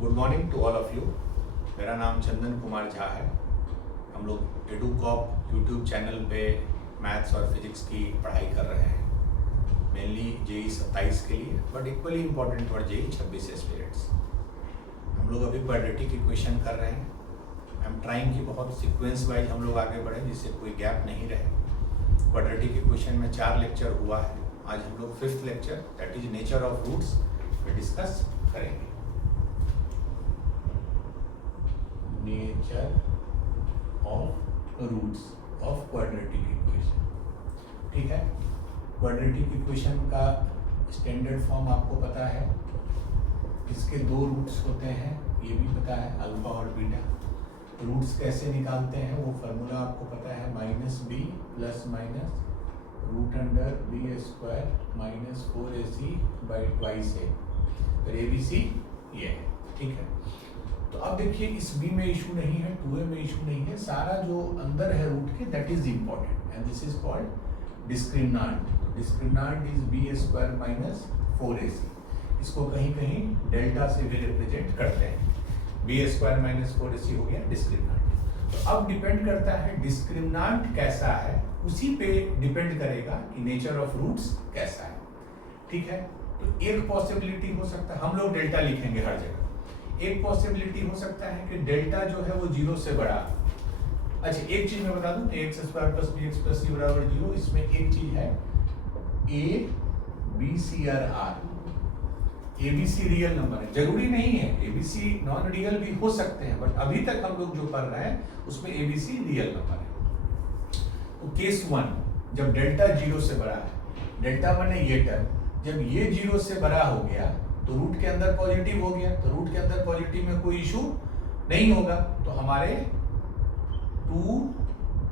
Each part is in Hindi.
Good morning to all of you. मेरा नाम चंदन कुमार झा है। हम लोग एडुकॉप यूट्यूब चैनल पे मैथ्स और फिजिक्स की पढ़ाई कर रहे हैं, मेनली जेई 27 के लिए, but equally important for JEE 26 aspirants. हम लोग अभी क्वाड्रेटिक इक्वेशन कर रहे हैं। आई एम ट्राइंग कि बहुत सीक्वेंस वाइज हम लोग आगे बढ़ें जिससे कोई गैप नहीं रहे। क्वाड्रेटिक इक्वेशन में 4 लेक्चर हुआ है। आज हम लोग 5th lecture that is nature of roots पे डिस्कस करेंगे। Nature of roots of quadratic equation. ठीक है, क्वाड्रेटिक इक्वेशन का स्टैंडर्ड फॉर्म आपको पता है। इसके 2 रूट्स होते हैं, ये भी पता है, अल्फा और बीटा। रूट्स कैसे निकालते हैं वो फार्मूला आपको पता है, -b plus minus root under B square minus 4ac by twice A. तो ABC ये है। ठीक है, तो अब देखिए इस b में इशू नहीं है, 2a में इशू नहीं है, सारा जो अंदर है रूट के that is important and this is called discriminant. तो discriminant is b square minus 4ac। इसको कहीं कहीं डेल्टा से भी रिप्रेजेंट करते हैं। b स्क्वायर माइनस 4ac हो गया डिस्क्रिमिनांट। तो अब डिपेंड करता है डिस्क्रिमिनांट कैसा है, उसी पे डिपेंड करेगा कि नेचर ऑफ रूट्स कैसा है। ठीक है, तो एक पॉसिबिलिटी हो सकता है, हम लोग डेल्टा लिखेंगे हर जगह। एक पॉसिबिलिटी हो सकता है कि डेल्टा जो है वो 0 से बड़ा। अच्छा, एक चीज मैं बता दूं, ax square plus bx plus c बराबर 0। इसमें एक चीज है a b c और r। abc रियल नंबर है, जरूरी नहीं है, abc नॉन रियल भी हो सकते हैं, बट अभी तक हम लोग जो पढ़ रहे हैं उसमें abc रियल नंबर है। तो केस 1 जब डेल्टा 0 से बड़ा है, डेल्टा माने ये टर्म, जब ये 0 से बड़ा हो गया तो रूट के अंदर पॉजिटिव हो गया, तो रूट के अंदर पॉजिटिव में कोई इशू नहीं होगा। तो हमारे 2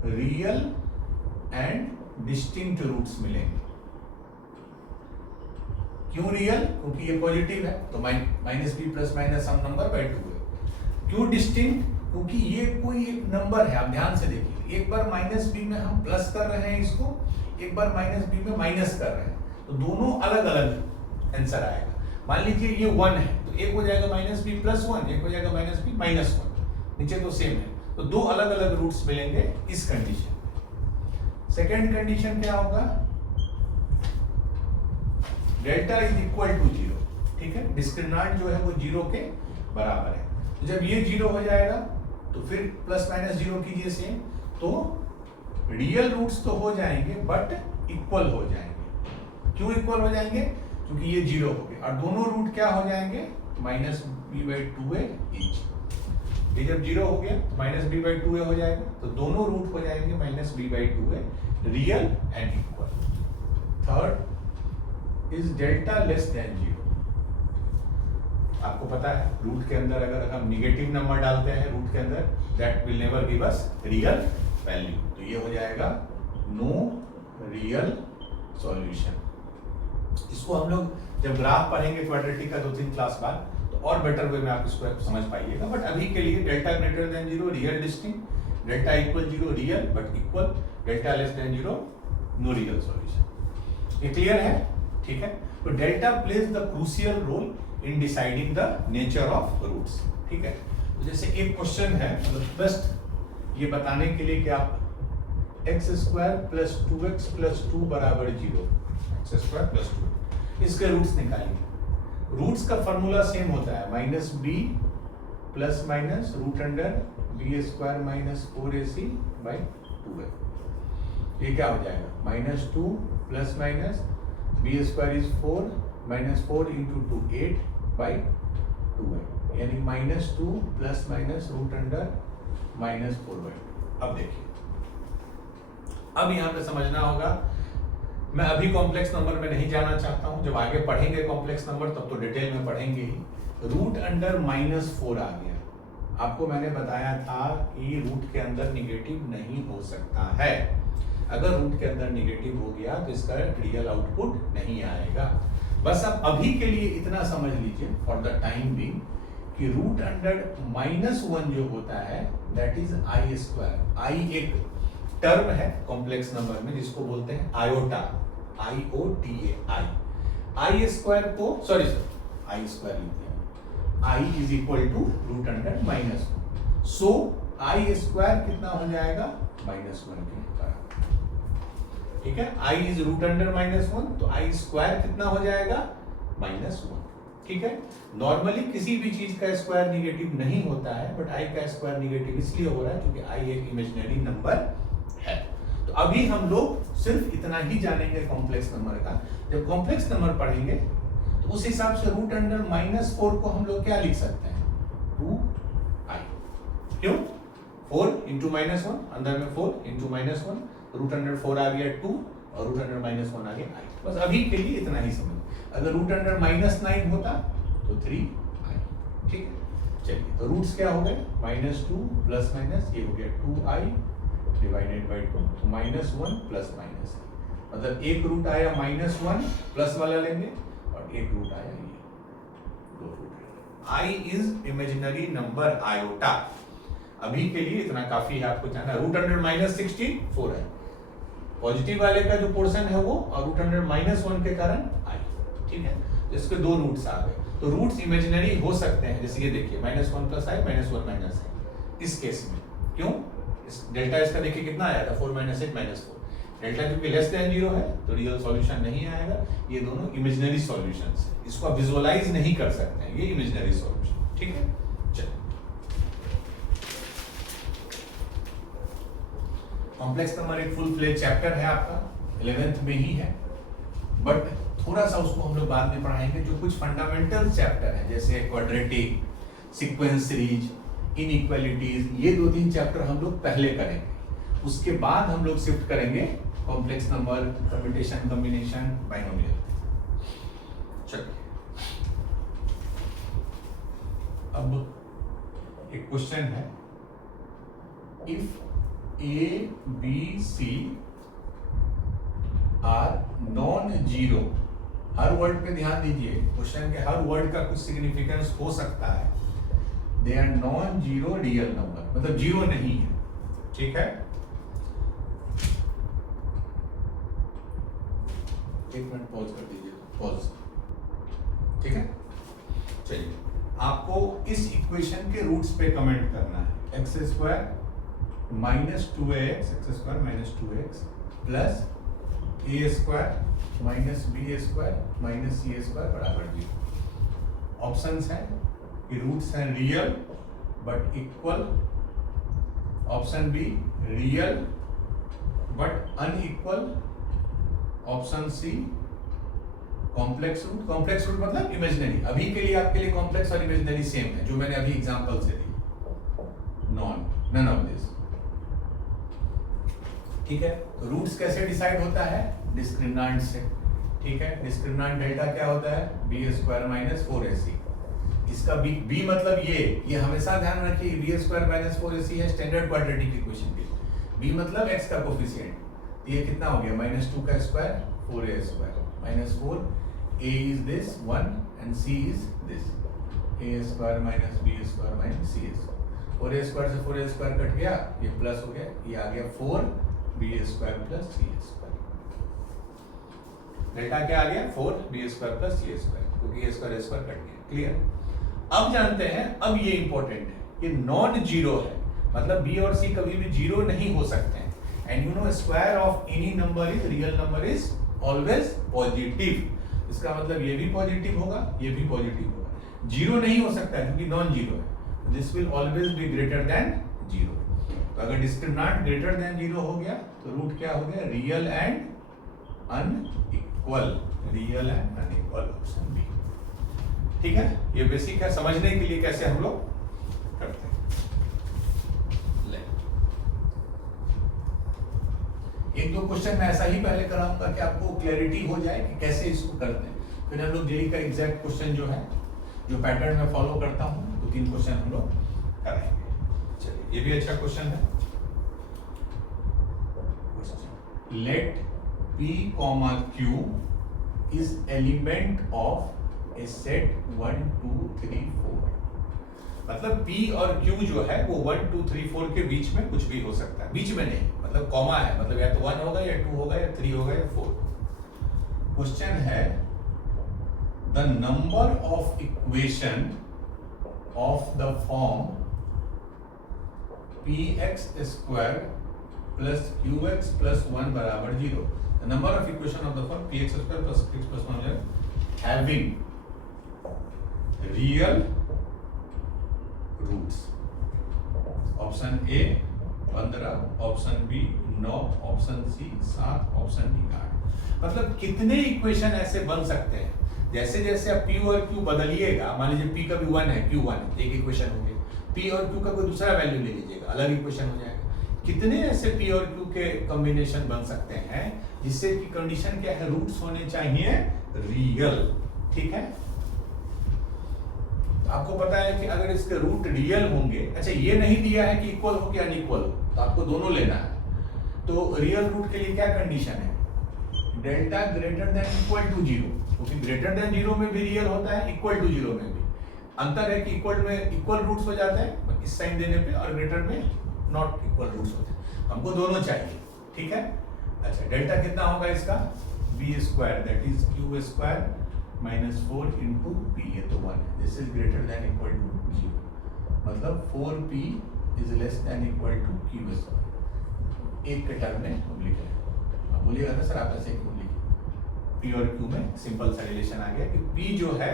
रियल एंड डिस्टिंक्ट रूट्स मिलेंगे। क्यों रियल? क्योंकि ये पॉजिटिव है, तो minus B plus minus some number by 2 है। क्यों डिस्टिंक्ट? क्योंकि ये कोई एक नंबर है। आप ध्यान से देखिए, एक बार माइनस बी में हम प्लस कर रहे हैं इसको, एक बार माइनस बी में माइनस कर रहे हैं, तो दोनों अलग अलग आंसर आएगा। मान लीजिए ये 1 है, तो एक हो जाएगा माइनस बी प्लस 1, एक हो जाएगा माइनस बी माइनस 1, नीचे तो सेम है। तो 2 अलग अलग रूट्स मिलेंगे इस कंडीशन। सेकेंड कंडीशन क्या होगा? Delta is equal to 0। ठीक है, डिस्क्रिमिनांट जो है वो 0 के बराबर है। तो जब ये 0 हो जाएगा तो फिर प्लस माइनस 0 कीजिए सेम, तो रियल रूट्स तो हो जाएंगे बट इक्वल हो जाएंगे। क्यों इक्वल हो जाएंगे? क्योंकि ये 0 हो गया, और दोनों रूट क्या हो जाएंगे? Minus B by 2a each. ये जब 0 हो गया तो माइनस बी बाई 2a हो जाएगा, तो दोनों रूट हो जाएंगे minus B by 2a, real and equal. Third is delta less than 0। आपको पता है रूट के अंदर अगर हम निगेटिव नंबर डालते हैं रूट के अंदर, that will never give us real value. तो ये हो जाएगा नो रियल सॉल्यूशन। इसको हम लोग जब ग्राफ पढ़ेंगे क्वाड्रेटिक का 2-3 क्लास बाद, तो और बेटर वे में आप इसको समझ पाइएगा। बट अभी के लिए delta greater than 0 real distinct, delta equal 0 real but equal, delta less than 0 no real solution. ये क्लियर है? ठीक है, तो delta plays the crucial role in deciding the nature of roots. ठीक है, तो जैसे एक क्वेश्चन है, मतलब बस ये बताने के लिए कि आप x square plus 2x plus 2 बराबर 0, x स्क्वायर प्लस 2, इसके रूट्स निकालिए। रूट्स का फॉर्मूला सेम होता है, minus B plus minus root under B square minus 4ac by 2a। ये क्या हो जाएगा? Minus 2 plus minus B square is 4 minus 4 into 2 8 by 2a, यानी minus 2 plus minus root under minus 4 by 2। अब देखिए, अब यहाँ पे समझना होगा, मैं अभी कॉम्प्लेक्स नंबर में नहीं जाना चाहता हूं, जब आगे पढ़ेंगे कॉम्प्लेक्स नंबर तब तो डिटेल में पढ़ेंगे ही। रूट अंडर -4 आ गया, आपको मैंने बताया था कि रूट के अंदर निगेटिव नहीं हो सकता है। अगर रूट के अंदर निगेटिव हो गया तो इसका रियल आउटपुट नहीं आएगा। बस आप अभी के लिए इतना समझ लीजिए फॉर द टाइम बीइंग कि रूट अंडर -1 जो होता है that is I square. I एक टर्म है कॉम्प्लेक्स नंबर में जिसको बोलते हैं आयोटा, IOTA, आई स्क्वायर को, सॉरी आई स्क्वायर लिख दिया, I is equal to root under minus 1। So I square कितना हो जाएगा -1 के बराबर। ठीक है, आई इज रूट अंडर -1, तो आई स्क्वायर कितना हो जाएगा -1। ठीक है, नॉर्मली किसी भी चीज का स्क्वायर निगेटिव नहीं होता है, बट आई का स्क्वायर निगेटिव इसलिए हो रहा है क्योंकि आई एक इमेजिनरी नंबर है। तो अभी हम लोग सिर्फ इतना ही जानेंगे कॉम्प्लेक्स नंबर का। जब कॉम्प्लेक्स नंबर पढ़ेंगे तो उस हिसाब से रूट अंडर -4 को हम लोग क्या लिख सकते हैं 2i। क्यों 4 इंटू -1, अंदर में 4 इंटू -1, रूट अंडर 4 आ गया 2 और रूट अंडर -1 आ गया i। बस अभी के लिए इतना ही समझ। अगर रूट अंडर -9 होता तो 3i। ठीक है, चलिए तो रूट्स क्या हो गए -2 प्लस माइनस, ये हो गया 2i डिवाइडेड बाई 2, तो -1 प्लस माइनस, मतलब एक रूट आया -1 प्लस वाला लेंगे और एक रूट आया ये, दो रूट। i is imaginary number iota. अभी के लिए इतना काफी है आपको जानना। रूट अंडर -64 है, पॉजिटिव वाले का जो पोर्शन है वो, और रूट अंडर -1 के कारण i। ठीक है, तो इसके दो रूट्स आ गए। तो रूट्स इमेजिनरी हो सकते हैं, जैसे ये देखिए -1 प्लस i -1 माइनस i। इस केस में क्यों, इस डेल्टा इसका देखिए कितना आया था 4 - 8 -4। डेल्टा क्योंकि लेस देन 0 है तो रियल सॉल्यूशन नहीं आएगा। ये दोनों इमेजिनरी सॉल्यूशंस हैं, इसको आप विजुअलाइज नहीं कर सकते हैं, ये इमेजिनरी सॉल्यूशन। ठीक है, चलिए कॉम्प्लेक्स नंबर एक फुल फ्लेज चैप्टर है आपका, 11th में ही है, बट थोड़ा सा उसको हम लोग बाद में पढ़ाएंगे। जो कुछ फंडामेंटल चैप्टर है जैसे क्वाड्रेटिक, सीक्वेंस सीरीज, इनइक्वालिटीज, ये 2-3 चैप्टर हम लोग पहले करेंगे। उसके बाद हम लोग शिफ्ट करेंगे complex number, permutation, combination, binomial. चलिए अब एक क्वेश्चन है, if A B C are non zero, हर वर्ड पे ध्यान दीजिए, क्वेश्चन के हर वर्ड का कुछ सिग्निफिकेंस हो सकता है। They are non zero real number, मतलब जीरो नहीं है। ठीक है, एक मिनट पॉज कर दीजिए, पॉज। ठीक है, चलिए आपको इस इक्वेशन के रूट्स पे कमेंट करना है। X square minus 2ax, X square minus 2x plus A square minus B square minus C square बराबर 0। ऑप्शंस हैं कि रूट्स हैं real but equal, option B real but unequal, option C complex root. Complex root मतलब इमेजिनरी। अभी के लिए आपके लिए कॉम्प्लेक्स और इमेजिनरी सेम है, जो मैंने अभी एग्जांपल से दी। None of this. ठीक है, तो रूट्स कैसे डिसाइड होता है, डिस्क्रिमिनेंट से। ठीक है, डिस्क्रिमिनेंट डेल्टा क्या होता है बी स्क्वायर माइनस 4ac। इसका बी मतलब ये हमेशा ध्यान रखिए, बी स्क्वायर माइनस 4ac है स्टैंडर्ड क्वाड्रेटिक इक्वेशन के। बी मतलब x का कोफिशिएंट, ये कितना हो गया -2 का square 4a square minus 4, a is this 1 and c is this, a square minus b square minus c square. 4a square से 4a स्क्वायर कट गया, ये प्लस हो गया, ये आ गया 4b square plus c square. Delta क्या आ गया 4b square plus c square, क्योंकि a स्क्वायर कट गया। क्लियर। अब जानते हैं, अब ये इंपॉर्टेंट है, ये नॉन जीरो है, मतलब b और c कभी भी जीरो नहीं हो सकते हैं। And you know square of any number is real number is always positive. इसका मतलब ये भी पॉजिटिव होगा, ये भी पॉजिटिव होगा, जीरो नहीं हो सकता है क्योंकि नॉन जीरो है। This will always be greater than zero. तो अगर डिस्क्रिमिनेंट ग्रेटर देन जीरो हो गया तो रूट क्या हो गया real and unequal, real and unequal, option B. ठीक है, ये बेसिक है, समझने के लिए कैसे हम लोग करते हैं। एक दो क्वेश्चन मैं ऐसा ही पहले कराऊंगा कि आपको क्लैरिटी हो जाए कि कैसे इसको करते हैं। फिर हम लोग जेई का एग्जैक्ट क्वेश्चन जो है, जो पैटर्न मैं फॉलो करता हूँ, 2-3 क्वेश्चन हम लोग कराएंगे। चलिए, ये भी अच्छा क्वेश्चन है। Let p, q is element of a set 1 2 3 4। मतलब p और q जो है वो 1 2 3 4 के बीच में कुछ भी हो सकता है, बीच में नहीं, मतलब कॉमा है, मतलब या तो 1 होगा या 2 होगा या 3 होगा या 4। क्वेश्चन है the number of equation of the form px square plus qx plus 1 बराबर 0. The number of equation of the form px square plus x plus 1 having real roots. Option A 15, option B 9, option C 7, option D 8. मतलब कितने इक्वेशन ऐसे बन सकते हैं? जैसे जैसे आप p और q बदलिएगा, मान लीजिए p का भी 1 है, q 1 है, एक इक्वेशन हो गया. p और q का कोई दूसरा वैल्यू ले लीजिएगा, अलग इक्वेशन हो जाएगा. कितने ऐसे p और q के कॉम्बिनेशन बन सकते हैं जिससे कि कंडीशन क्या है? रूट्स होने चाहिए रियल. ठीक है, आपको पता है कि अगर इसके रूट रियल होंगे, अच्छा ये नहीं दिया है कि इक्वल हो कि अनइक्वल हो, तो आपको दोनों लेना है. तो रियल रूट के लिए क्या कंडीशन है? Delta greater than equal to 0, क्योंकि ग्रेटर देन 0 में भी रियल होता है, इक्वल टू 0 में भी. अंतर है कि इक्वल में इक्वल रूट्स हो जाते हैं इस साइन देने पे, और ग्रेटर में नॉट इक्वल रूट्स होते हैं. हमको दोनों चाहिए. ठीक है, अच्छा डेल्टा कितना होगा इसका? b square that is q square minus 4 into P, ये तो 1 है. This is greater than equal to 0, मतलब 4p is less than equal to q square. एक के टर्म में हम लिख रहे हैं. अब बोलिएगा ना सर आप ऐसे क्यों लिखे? p और q में सिंपल सा रिलेशन आ गया कि p जो है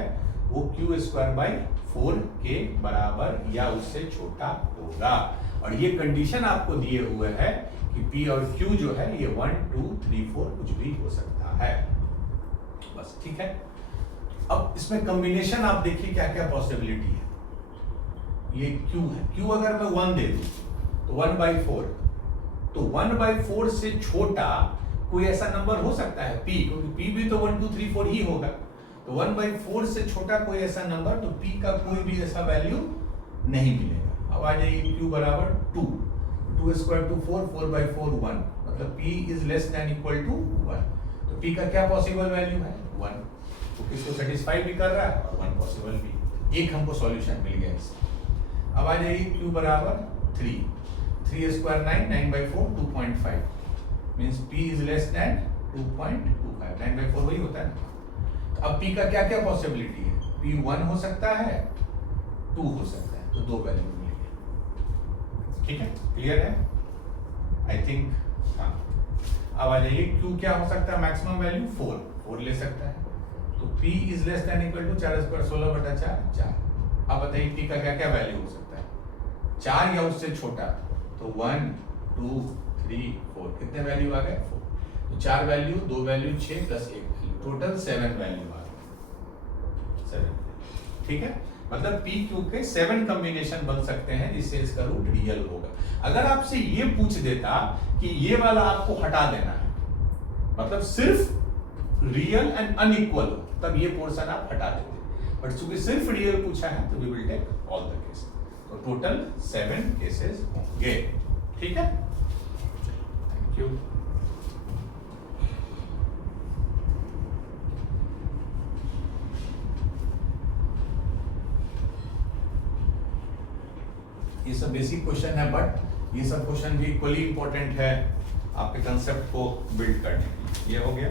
वो q स्क्वायर बाई 4 के बराबर या उससे छोटा होगा. और ये कंडीशन आपको दिए हुए है कि p और q जो है ये 1 2 3 4 कुछ भी हो सकता है. बस ठीक है. अब इसमें कॉम्बिनेशन आप देखिए क्या क्या पॉसिबिलिटी है. ये q है, q अगर मैं 1 दे दूं तो 1/4, तो 1/4 से छोटा कोई ऐसा नंबर हो सकता है p, क्योंकि p भी तो 1 2 3 4 ही होगा. तो 1/4 से छोटा कोई ऐसा नंबर, तो p का कोई भी ऐसा वैल्यू नहीं मिलेगा. अब आ जाइए q बराबर 2, 2 स्क्वायर टू 4, 4/4 1, मतलब p is less than equal to 1. तो p का क्या पॉसिबल वैल्यू है? 1. तो किसको सेटिस्फाई भी कर रहा है और 1 पॉसिबल भी. एक हमको सॉल्यूशन मिल गया इसका. अब आ जाइए q बराबर 3, 3 square 9, 9/4 2.5, means p is less then 2.25. 9/4 वही होता है ना. तो अब p का क्या क्या पॉसिबिलिटी है? p 1 हो सकता है, 2 हो सकता है, तो दो वैल्यू मिलेंगे. ठीक है, क्लियर है? आई थिंक हाँ. अब आ जाइए q क्या हो सकता है? मैक्सिमम वैल्यू 4 ले सकता है. तो p is less than equal to 4 square 16/4 4. अब बताइए p का क्या क्या वैल्यू हो सकता है? 4 या उससे छोटा, तो 1 2 3 4, कितने वैल्यू आ गए? 4. तो 4 value, 2 value 6 plus 1 value, total 7 value आ गए. 7. ठीक है, मतलब p q के 7 कॉम्बिनेशन बन सकते हैं जिससे इसका रूट रियल होगा. अगर आपसे ये पूछ देता कि ये वाला आपको हटा देना है, मतलब सिर्फ रियल एंड अनइक्वल, तब ये पोर्शन आप हटा देते. बट चूंकि सिर्फ रियल पूछा है तो we will take all the cases. तो टोटल 7 केसेस होंगे. ठीक है, थैंक यू. ये सब बेसिक क्वेश्चन है, बट ये सब क्वेश्चन भी इक्वली इंपॉर्टेंट है आपके कंसेप्ट को बिल्ड करने के लिए. ये हो गया.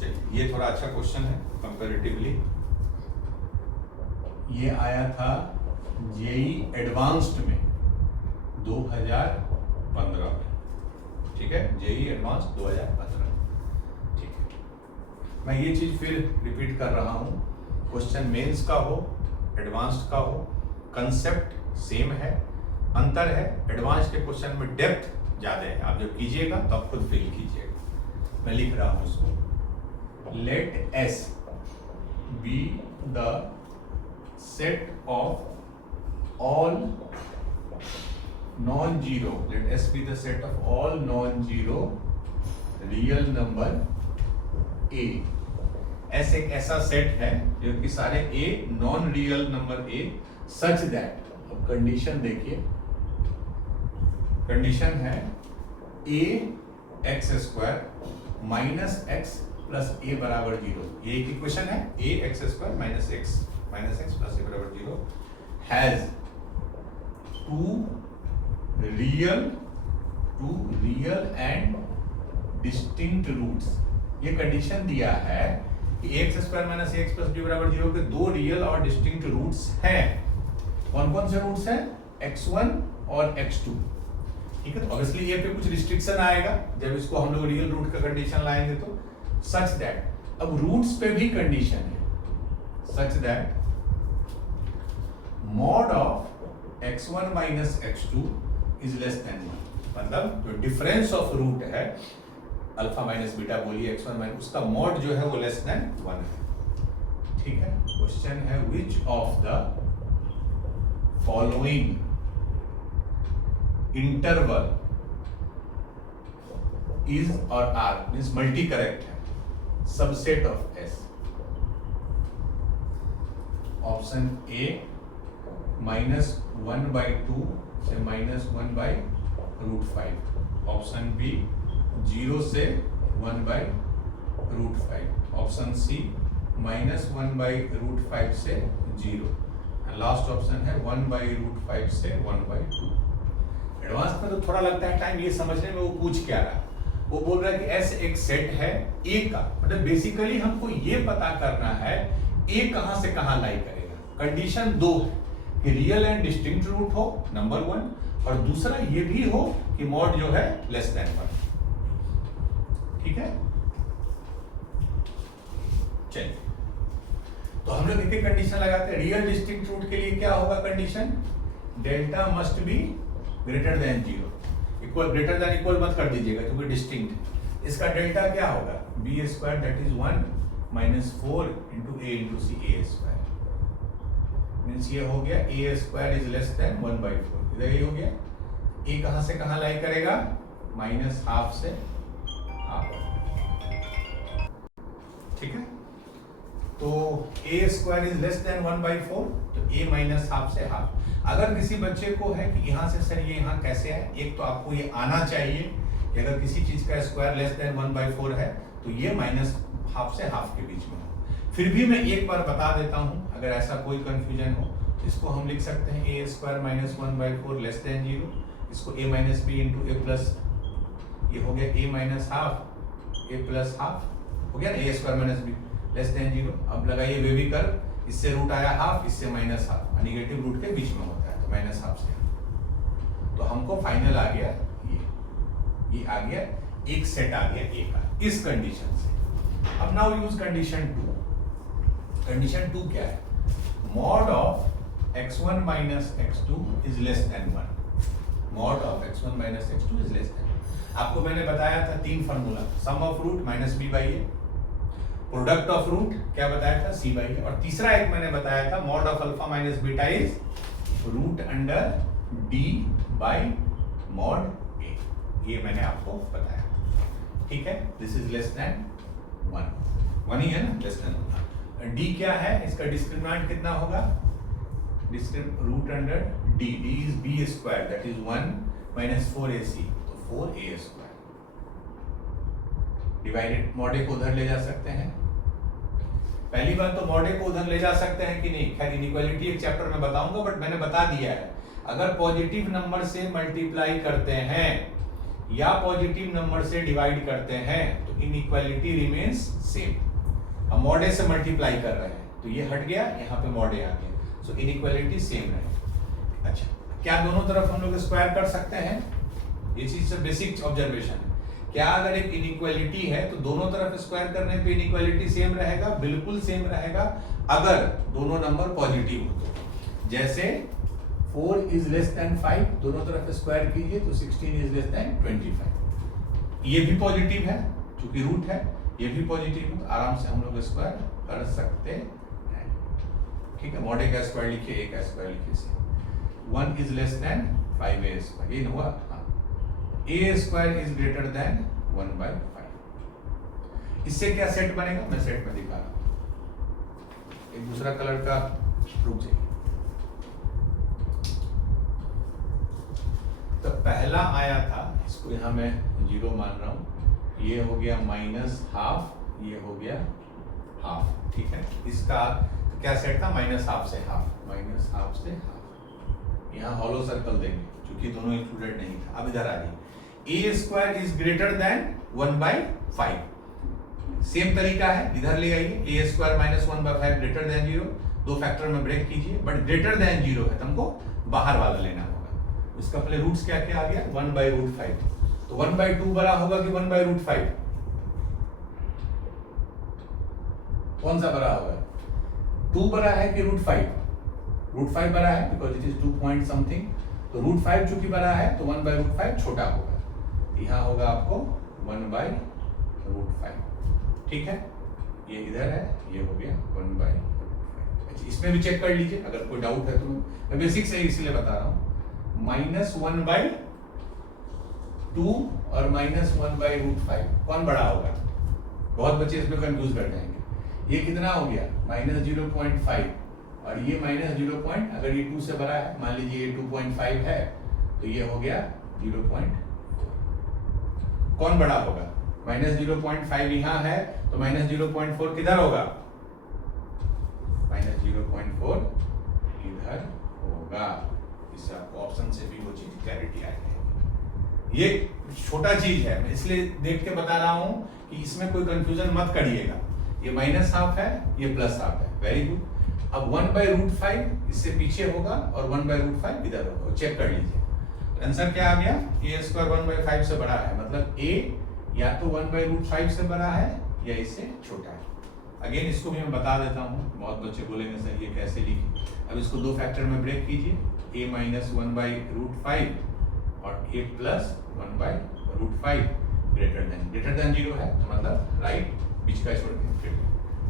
चलिए, ये थोड़ा अच्छा क्वेश्चन है कंपैरेटिवली. ये आया था जेई एडवांस्ड में 2015 में. ठीक है, जेई एडवांस्ड 2015. ठीक है, मैं ये चीज फिर रिपीट कर रहा हूँ. क्वेश्चन मेंस का हो, एडवांस्ड का हो, कंसेप्ट सेम है. अंतर है एडवांस के क्वेश्चन में डेप्थ ज्यादा है. आप जब कीजिएगा तो आप खुद फील कीजिएगा. मैं लिख रहा हूं इसको. Let S be the set of all non zero, let S be the set of all non zero real number A. S एक ऐसा सेट है जो कि सारे A non real number A such that. अब कंडीशन देखिए, कंडीशन है a x square minus x plus a बराबर 0. ये एक इक्वेशन है. a x square minus x plus a बराबर 0 has two real and distinct roots. ये कंडीशन दिया है कि X square minus X plus B बराबर 0 के दो रियल और डिस्टिंक्ट रूट्स हैं। कौन कौन से रूट्स हैं? x1 और x2। ठीक है, तो ऑब्वियसली ये पे कुछ रिस्ट्रिक्शन आएगा जब इसको हम लोग रियल रूट का कंडीशन लाएंगे तो, सच दैट अब रूट्स पे भी कंडीशन है, such that mod of x1 minus x2 is less than 1। मतलब जो डिफरेंस ऑफ रूट है अल्फा माइनस बीटा बोलिए x1 माइनस, उसका मॉड जो है वो लेस देन 1 है। ठीक है, क्वेश्चन है which of the following interval is और आर मींस मल्टी करेक्ट है subset of S. Option A -1/2 से -1/√5, ऑप्शन बी 0 से 1/√5, ऑप्शन सी -1/√5 से 0, लास्ट ऑप्शन है 1/√5 से 1/2। एडवांस में तो थोड़ा लगता है टाइम ये समझने में वो पूछ क्या रहा है। वो बोल रहा है कि एस एक सेट है ए का, मतलब बेसिकली हमको ये पता करना है ए कहां से कहां लाई करेगा। कंडीशन दो है कि रियल एंड डिस्टिंक्ट रूट हो नंबर 1, और दूसरा ये भी हो कि मॉड जो है लेस देन 1। ठीक है, चलिए तो हम लोग एक कंडीशन लगाते हैं। रियल डिस्टिंक्ट रूट के लिए क्या होगा condition? Delta must be greater than 0। Equal greater than equal मत कर दीजिएगा क्योंकि डिस्टिंक्ट। इसका डेल्टा क्या होगा? B square that is 1 -4 × a × c a square. Means ये हो गया a square is less than 1/4। इधर ये हो गया a कहां से कहां लाई करेगा? -½ से ½। ठीक है, तो a square is less than 1/4, तो a -½ से ½ अगर किसी बच्चे को है कि यहाँ से सर ये यहाँ कैसे है, एक तो आपको ये आना चाहिए कि अगर किसी चीज का स्क्वायर लेस देन 1/4 है तो ये -½ से ½ के बीच में हो। फिर भी मैं एक बार बता देता हूं, अगर ऐसा कोई कंफ्यूजन हो इसको हम लिख सकते हैं a स्क्वायर -1/4 लेस देन 0, इसको a - b × a प्लस, ये हो गया a -½ a प्लस ½ हो गया ना, a square - b less than 0। अब लगाइए बेबी कर्व, इससे रूट आया ½ इससे -½ नेगेटिव रूट के बीच में होता है तो -½ से, तो हमको फाइनल आ गया ये आ गया एक सेट आ गया a का इस कंडीशन से। अब नाउ यूज कंडीशन 2। कंडीशन 2 क्या है? Mod of x1 minus x2 is less than 1। Mod of x1 minus x2 is less than, आपको मैंने बताया था 3 formula, sum of root -b/a, product of root क्या बताया था? c/a, और तीसरा एक मैंने बताया था mod of alpha minus beta is root under d by mod a। ये मैंने आपको बताया, ठीक है। दिस इज लेस देन 1 ही है ना, लेस देन 1। d क्या है? इसका डिस्क्रिमिनेंट कितना होगा? Root under d is b square that is 1 - 4ac, तो 4a स्क्वायर डिवाइडेड। मॉडे को उधर ले जा सकते हैं। पहली बात तो मॉडे को उधर ले जा सकते हैं कि नहीं, खैर इनइक्वालिटी एक चैप्टर में बताऊंगा, बट मैंने बता दिया है अगर पॉजिटिव नंबर से मल्टीप्लाई करते हैं या पॉजिटिव नंबर से डिवाइड करते हैं तो इनइक्वालिटी रिमेन्स सेम। हम मॉडे से मल्टीप्लाई कर रहे हैं तो ये हट गया, यहाँ पे मॉडे आ गया, सो इनइक्वालिटी सेम है। अच्छा, क्या दोनों तरफ हम लोग स्क्वायर कर सकते हैं? ये चीज से बेसिक ऑब्जर्वेशन है। क्या अगर एक इनइक्वालिटी है तो दोनों तरफ स्क्वायर करने पे इनइक्वालिटी सेम रहेगा? बिल्कुल सेम रहेगा अगर दोनों नंबर पॉजिटिव हो तो। जैसे 4 इज लेस देन 5, दोनों तरफ स्क्वायर कीजिए तो 16 इज लेस देन 25। ये भी पॉजिटिव है क्योंकि रूट है, ये भी पॉजिटिव है, तो आराम से हम लोग स्क्वायर कर सकते हैं। ठीक है, मॉड a का स्क्वायर लिखिए, a का स्क्वायर लिखिए। 1 is less then 5a square, ये हुआ। a square is greater then 1/5। इससे क्या सेट बनेगा? मैं सेट में दिखा रहा हूं। एक दूसरा कलर का रुक जाइए। तो पहला आया था, इसको यहां मैं 0 मान रहा हूं, ये हो गया -½ ये हो गया ½ ठीक है। इसका क्या सेट था? -½ से ½ -½ से ½ यहाँ हॉलो सर्कल देंगे क्योंकि दोनों इंक्लूडेड नहीं था। अब इधर आ जाइए, a square is greater then 1/5। Same तरीका है, इधर ले आइए, ए स्क्वायर माइनस 1/5 ग्रेटर देन 0, दो फैक्टर में ब्रेक कीजिए, बट ग्रेटर देन 0 है तो हमको बाहर वाला लेना होगा। उसका पहले रूट्स क्या क्या आ गया, 1/√5, तो 1/2 बड़ा होगा कि 1/√5, कौन सा बड़ा होगा, 2 बड़ा है कि √5, √5 बड़ा है because it is 2 point something, तो √5 चूंकि बड़ा है तो 1/√5 छोटा होगा, यहाँ होगा आपको 1/√5, ठीक है, ये इधर है, ये हो गया 1/√5। अच्छा, इसमें भी चेक कर लीजिए अगर कोई डाउट है तो, मैं बेसिक से इसलिए बता रहा हूँ, -1/2 और -1/√5 कौन बड़ा होगा, बहुत बच्चे इसमें कंफ्यूज कर जाएंगे। ये कितना हो गया, -0.5, और ये -0. अगर ये 2 से बड़ा है, मान लीजिए ये 2.5 है, तो ये हो गया 0.4, कौन बड़ा होगा, -0.5 यहाँ है तो -0.4 किधर होगा, -0.4 इधर होगा। इससे आपको ऑप्शन से भी वो चीज क्लैरिटी आ जाएगी। ये छोटा चीज है, मैं इसलिए देख के बता रहा हूं कि इसमें कोई कंफ्यूजन मत करिएगा, ये -½ है, ये +½ है, वेरी गुड। अब 1/√5 इससे पीछे होगा और 1/√5 इधर होगा, चेक कर लीजिए। आंसर क्या आ गया, a स्क्वायर 1/5 से बड़ा है, मतलब a या तो 1/√5 से बड़ा है या इससे छोटा है। अगेन इसको भी मैं बता देता हूँ, बहुत बच्चे बोलेंगे सर ये कैसे लिखे, अब इसको दो फैक्टर में ब्रेक कीजिए, a - 1/√5 और a + 1/√5 ग्रेटर देन 0 है, तो मतलब राइट, बीच का छोड़ के फिर,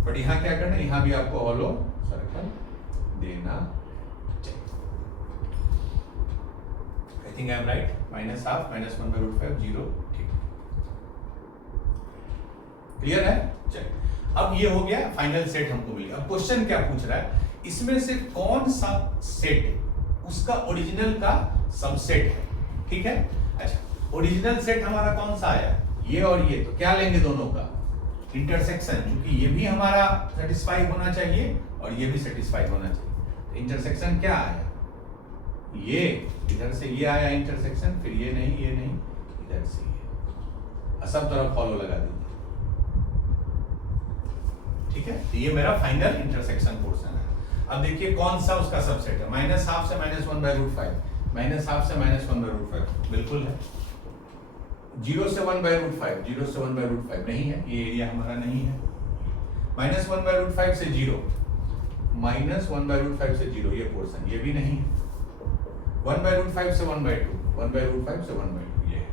बट यहाँ क्या करना है, यहाँ भी आपको हॉलो सर्कल देना चाहिए। I think I am right, -½ -1/√5 0, ठीक, क्लियर है। चलिए, अब ये हो गया फाइनल सेट हमको मिल गया। अब क्वेश्चन क्या पूछ रहा है, इसमें से कौन सा सेट है उसका ओरिजिनल का सबसेट है, ठीक है। अच्छा, ओरिजिनल सेट हमारा कौन सा आया, ये और ये, तो क्या लेंगे दोनों का इंटरसेक्शन, क्योंकि ये भी हमारा सेटिस्फाई होना चाहिए और ये भी सेटिस्फाई होना चाहिए। तो इंटरसेक्शन क्या आया, ये इधर से ये आया इंटरसेक्शन, फिर ये नहीं इधर से ये, सब तरफ फॉलो लगा दीजिए, ठीक है। तो ये मेरा फाइनल इंटरसेक्शन पोर्शन है। अब देखिए कौन सा उसका सबसेट है, -½ से -1/√5, -½ से -1/√5 बिल्कुल है, 0 से 1/√5, 0 से 1/√5 नहीं है, ये एरिया हमारा नहीं है, -1/√5 से 0, -1/√5 से 0 ये पोर्शन, ये भी नहीं है, 1/√5 से 1/2, 1/√5 से 1/2 ये है।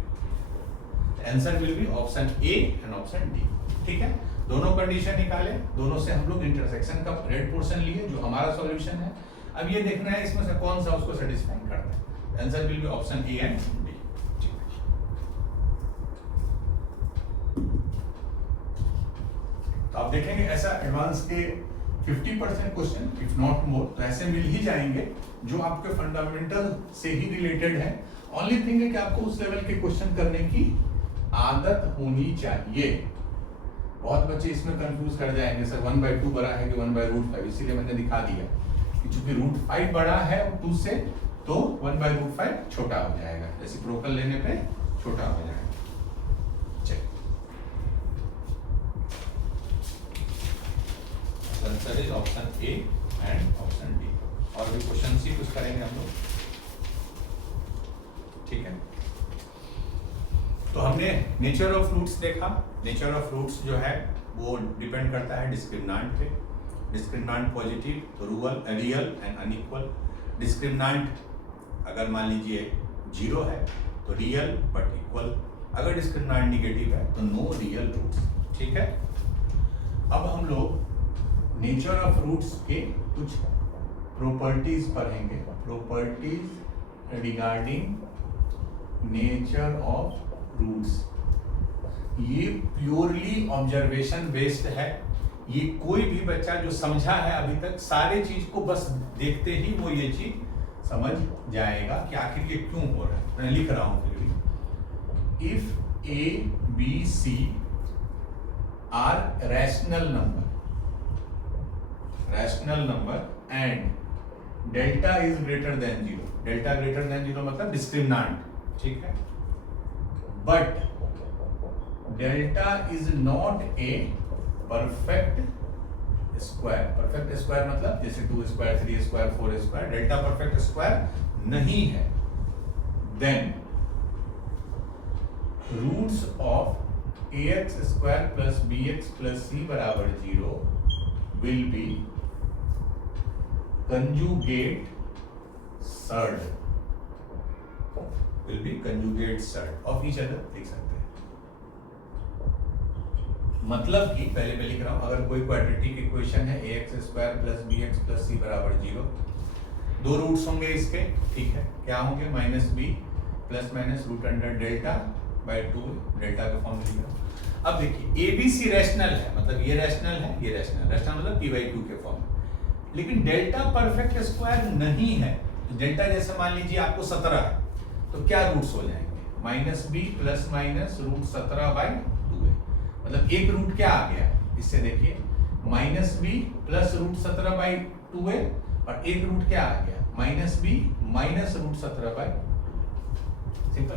Answer will be option A and option D, ठीक है। दोनों कंडीशन निकाले, दोनों से हम लोग इंटरसेक्शन का रेड पोर्शन लिए जो हमारा सॉल्यूशन है। अब ये देखना है इसमें से कौन सा उसको सेटिस्फाई करता है। Answer will be option A and D. तो आप देखेंगे ऐसा एडवांस के 50% क्वेश्चन इफ नॉट मोर तो ऐसे मिल ही जाएंगे जो आपके फंडामेंटल से ही रिलेटेड है। ओनली थिंग है कि आपको उस लेवल के क्वेश्चन करने की आदत होनी चाहिए। बहुत बच्चे इसमें कंफ्यूज कर जाएंगे, सर 1/2 बड़ा है कि 1/√5, इसीलिए मैंने दिखा दिया कि चूंकि √5 बड़ा है 2 से, तो 1/√5 छोटा हो जाएगा, रेसिप्रोकल लेने पे छोटा हो जाएगा। चलिए, answer is option A and option D. और भी क्वेश्चन ही कुछ करेंगे हम लोग, ठीक है। तो हमने नेचर ऑफ रूट्स देखा। नेचर ऑफ रूट्स जो है वो डिपेंड करता है डिस्क्रिमिनेंट पे, discriminant positive, real and unequal. Discriminant अगर मान लीजिए 0 है तो रियल बट इक्वल, अगर डिस्क्रिमिनेंट निगेटिव है तो नो रियल रूट्स, ठीक है। अब हम लोग नेचर ऑफ रूट्स के कुछ प्रॉपर्टीज पढ़ेंगे, properties regarding nature of roots. ये प्योरली ऑब्जर्वेशन बेस्ड है, ये कोई भी बच्चा जो समझा है अभी तक सारे चीज को बस देखते ही वो ये चीज समझ जाएगा कि आखिर ये क्यों हो रहा है। मैं लिख रहा हूं फिर भी, if A B C are rational number and delta is greater than 0, delta greater than 0 मतलब डिस्क्रिमिनेंट, ठीक है। But delta is not a perfect square. Perfect square मतलब जैसे 2 square, 3 square, 4 square, delta perfect square नहीं है। Then roots of ax square plus bx plus c बराबर 0 will be conjugate surd, will be conjugate surd of each other. देख सकते हैं, मतलब कि पहले मैं लिख रहा हूं, अगर कोई क्वाड्रेटिक इक्वेशन है ax square plus bx plus c बराबर 0, दो रूट्स होंगे इसके, ठीक है, क्या होंगे, minus B plus minus root under delta by 2, delta का फॉर्म लिख रहा हूं। अब देखिए ABC रैशनल है, मतलब ये रैशनल है, ये रैशनल, रैशनल मतलब p/2 के फॉर्म में, लेकिन डेल्टा परफेक्ट स्क्वायर नहीं है। तो डेल्टा जैसे मान लीजिए आपको 17 है, तो क्या रूट्स हो जाएंगे, minus B plus minus root 17 by 2 है। मतलब एक रूट क्या आ गया, इससे देखिए minus B plus root 17 by 2 है, और एक रूट क्या आ गया, minus B minus root 17 by 2। Simple,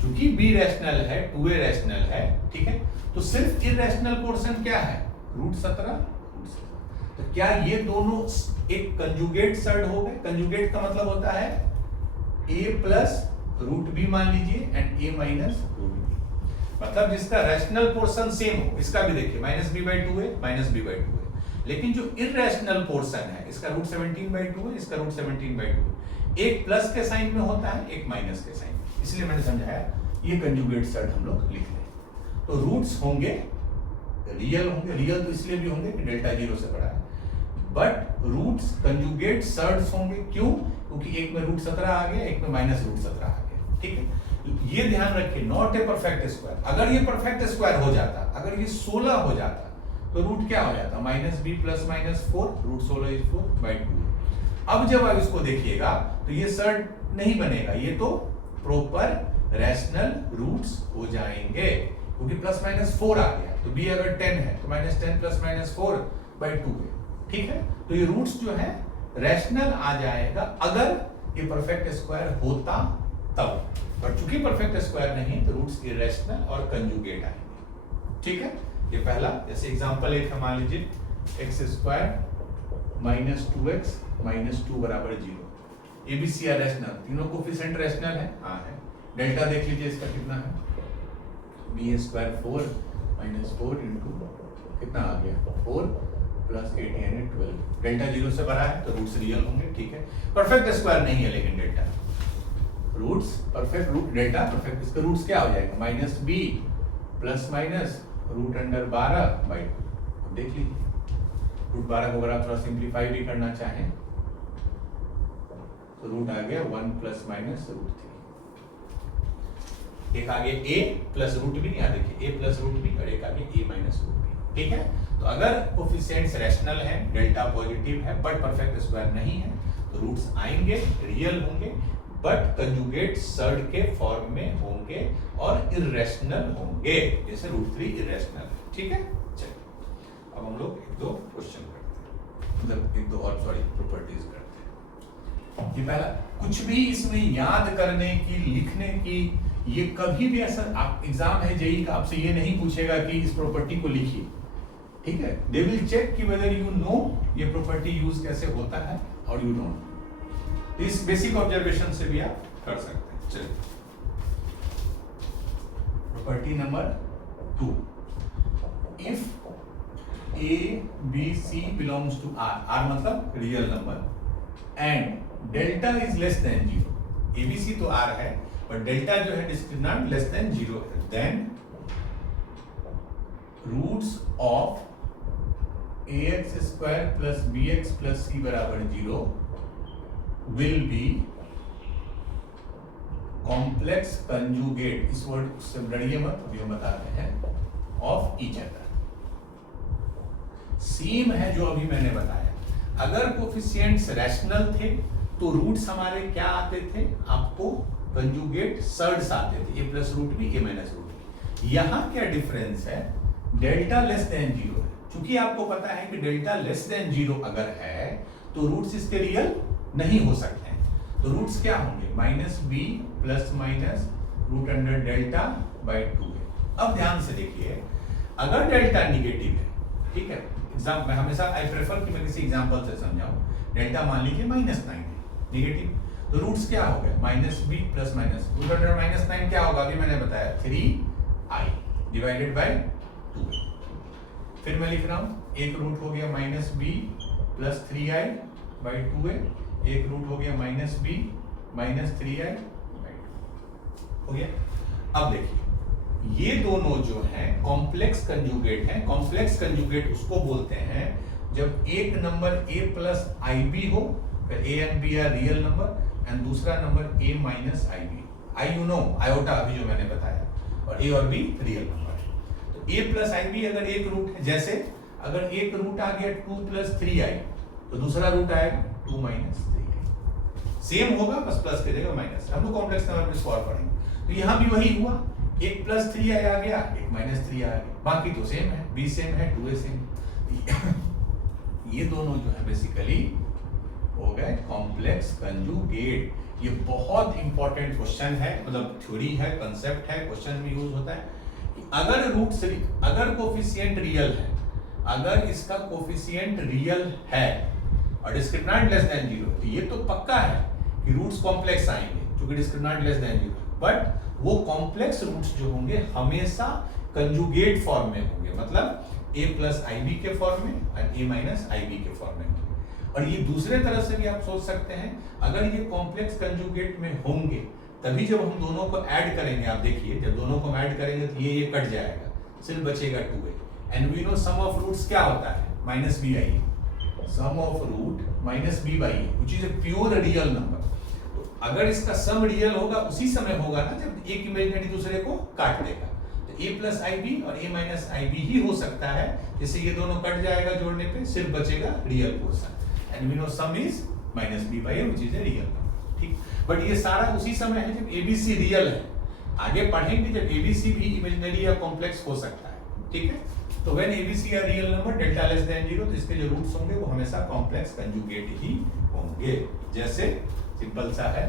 क्योंकि बी रैशनल है, 2a रैशनल है, ठीक है, तो सिर्फ इरैशनल पोर्शन क्या है, रूट 17। तो क्या ये दोनों एक कंजुगेट सर्ड हो गए। कंजुगेट का मतलब होता है a प्लस रूट बी मान लीजिए and a minus root B, मतलब जिसका रैशनल पोर्शन सेम हो। इसका भी देखिए माइनस बी बाई 2 है, माइनस बी बाई 2 है, लेकिन जो इरैशनल पोर्शन है इसका रूट 17 बाई 2 है, इसका रूट 17 बाई 2 है। एक प्लस के साइन में होता है, एक माइनस के साइन, इसलिए मैंने समझाया ये कंजुगेट सर्ड हम लोग लिख रहे हैं। तो रूट्स होंगे रियल, होंगे रियल तो इसलिए भी होंगे कि डेल्टा 0 से बड़ा है, बट रूट्स कंजुगेट सर्ड्स होंगे, क्यों, क्योंकि एक में रूट 17 आ गया, एक में माइनस रूट 17 आ गया, ठीक है। ये ध्यान रखिए, नॉट ए परफेक्ट स्क्वायर। अगर ये परफेक्ट स्क्वायर हो जाता, अगर ये 16 हो जाता, तो रूट क्या हो जाता, minus B plus minus 4, root 16 is 4 by 2। अब जब आप इसको देखिएगा तो ये सर्ड नहीं बनेगा, ये तो प्रॉपर रैशनल रूट्स हो जाएंगे, क्योंकि प्लस माइनस 4 आ गया, तो b अगर 10 है तो माइनस 10 प्लस माइनस 4 बाई 2 है, ठीक है। तो ये रूट्स जो है रैशनल आ जाएगा अगर ये परफेक्ट स्क्वायर होता तब, पर चूंकि परफेक्ट स्क्वायर नहीं तो रूट्स इरैशनल और कंजुगेट आएंगे, ठीक है। ये पहला, जैसे एग्जांपल एक है, मान लीजिए x square minus 2x minus 2 बराबर 0। ABC रैशनल, तीनों कोफिशिएंट रैशनल है, हाँ है। डेल्टा देख लीजिए इसका कितना है, बी स्क्वायर 4 माइनस 4 इंटू कितना आ गया 4 प्लस 8 यानी 12। डेल्टा 0 से बड़ा है तो रूट्स रियल होंगे, ठीक है। परफेक्ट स्क्वायर नहीं है लेकिन delta, roots perfect, root delta perfect, इसका रूट्स क्या हो जाएगा, minus B plus minus root under 12 by 2। अब देख लीजिए रूट 12 को अगर आप थोड़ा सिंप्लीफाई भी करना चाहें तो रूट आ गया 1 प्लस माइनस रूट 3। एक आगे a प्लस रूट भी, यहाँ देखिए a प्लस रूट भी, और एक आगे a माइनस रूट भी, ठीक है। तो अगर कोफिशिएंट्स रैशनल है, डेल्टा पॉजिटिव है, बट परफेक्ट स्क्वायर नहीं है, तो रूट्स आएंगे, रियल होंगे, बट कंजुगेट सर्ड के फॉर्म में होंगे और इरैशनल होंगे, जैसे रूट 3 इरैशनल है, ठीक है। चलिए अब हम लोग एक दो क्वेश्चन करते हैं, मतलब एक दो और सॉरी प्रॉपर्टीज करते हैं। ये पहला, कुछ भी इसमें याद करने की, लिखने की, ये कभी भी ऐसा आप एग्जाम है जेई का आपसे ये नहीं पूछेगा कि इस प्रॉपर्टी को लिखिए, ठीक है। दे विल चेक कि वेदर यू नो ये प्रॉपर्टी यूज कैसे होता है और यू डोंट। इस बेसिक ऑब्जर्वेशन से भी आप कर सकते हैं। चलिए property number 2, if a b c belongs to r मतलब real number, and delta is less than 0। abc तो r है बट डेल्टा जो है डिस्क्रिमिनेंट लेस देन 0 है, then roots of ax square plus bx plus c बराबर 0 विल बी कॉम्प्लेक्स कंजुगेट, इस वर्ड से डरिए मत, अभी हम बताते हैं, ऑफ ईच अदर। सेम है जो अभी मैंने बताया, अगर कोफिशिएंट्स रैशनल थे तो रूट्स हमारे क्या आते थे, आपको कंजुगेट सर्ड्स आते थे, a plus root B, a minus root B. यहाँ क्या डिफरेंस है, डेल्टा लेस देन 0 है, क्योंकि आपको पता है कि डेल्टा लेस देन 0 अगर है तो रूट्स इसके रियल नहीं हो सकते हैं, तो रूट्स क्या होंगे, minus B plus minus root under delta by 2 है। अब ध्यान से देखिए, अगर डेल्टा निगेटिव है, ठीक है, मैं हमेशा आई प्रेफर कि मैं किसी एग्जांपल से समझाऊं। डेल्टा मान लीजिए -9 है, निगेटिव, तो रूट्स क्या हो गए, -b plus minus root under -9 क्या होगा, अभी मैंने बताया 3i डिवाइडेड बाय 2। फिर मैं लिख रहा हूं, एक रूट हो गया -b plus 3i by 2a, एक रूट हो गया -b माइनस 3i बाई 2 हो गया। अब देखिए, ये दोनों जो हैं कॉम्प्लेक्स कंजुगेट हैं। कॉम्प्लेक्स कंजुगेट उसको बोलते हैं जब एक नंबर a प्लस ib हो, फिर a and b are real number, and दूसरा number a minus ib, I you know iota अभी जो मैंने बताया, और a और b रियल नंबर है। तो a प्लस ib अगर एक रूट है, जैसे अगर एक रूट आ गया 2 प्लस 3i, तो दूसरा रूट आएगा 2 माइनस 3i, सेम होगा बस प्लस के जगह माइनस। हम लोग कॉम्प्लेक्स नंबर में सॉल्व करेंगे, तो यहाँ भी वही हुआ, एक प्लस 3i आ गया, एक माइनस 3i आ गया, बाकी तो सेम है, b सेम है, 2a सेम। ये दोनों जो है बेसिकली हो गए कॉम्प्लेक्स कंजुगेट। ये बहुत इंपॉर्टेंट क्वेश्चन है, मतलब थ्योरी है, कंसेप्ट है, क्वेश्चन में यूज होता है। अगर रूट अगर कोफिशिएंट रियल है, अगर इसका कोफिशिएंट रियल है और डिस्क्रिमिनेंट लेस देन 0, तो ये तो पक्का है कि रूट्स कॉम्प्लेक्स आएंगे, क्योंकि डिस्क्रिमिनेंट लेस देन 0। बट वो कॉम्प्लेक्स रूट्स जो होंगे हमेशा कंजुगेट फॉर्म में होंगे, मतलब a प्लस ib के फॉर्म में और a माइनस ib के फॉर्म में होंगे। और ये दूसरे तरह से भी आप सोच सकते हैं, अगर ये कॉम्प्लेक्स कंजुगेट में होंगे तभी जब हम दोनों को ऐड करेंगे, आप देखिए जब दोनों को ऐड करेंगे तो ये कट जाएगा, सिर्फ बचेगा 2a। And we know sum of roots क्या होता है, माइनस b आई, sum of root minus b by a, which is a pure real number. अगर इसका सम रियल होगा उसी समय होगा ना जब एक इमेजिनरी दूसरे को काट देगा। तो a प्लस ib और a माइनस ib ही हो सकता है, जैसे ये दोनों कट जाएगा जोड़ने पे, सिर्फ बचेगा real portion. And we know sum is minus b by a which is a real number, ठीक। बट ये सारा उसी समय है जब abc रियल है। आगे पढ़ेंगे जब abc भी इमेजिनरी या कॉम्प्लेक्स हो सकता है, ठीक है। तो when abc are real number delta less than 0, तो इसके जो रूट्स होंगे वो हमेशा कॉम्प्लेक्स कंजुगेट ही होंगे। जैसे सिंपल सा है,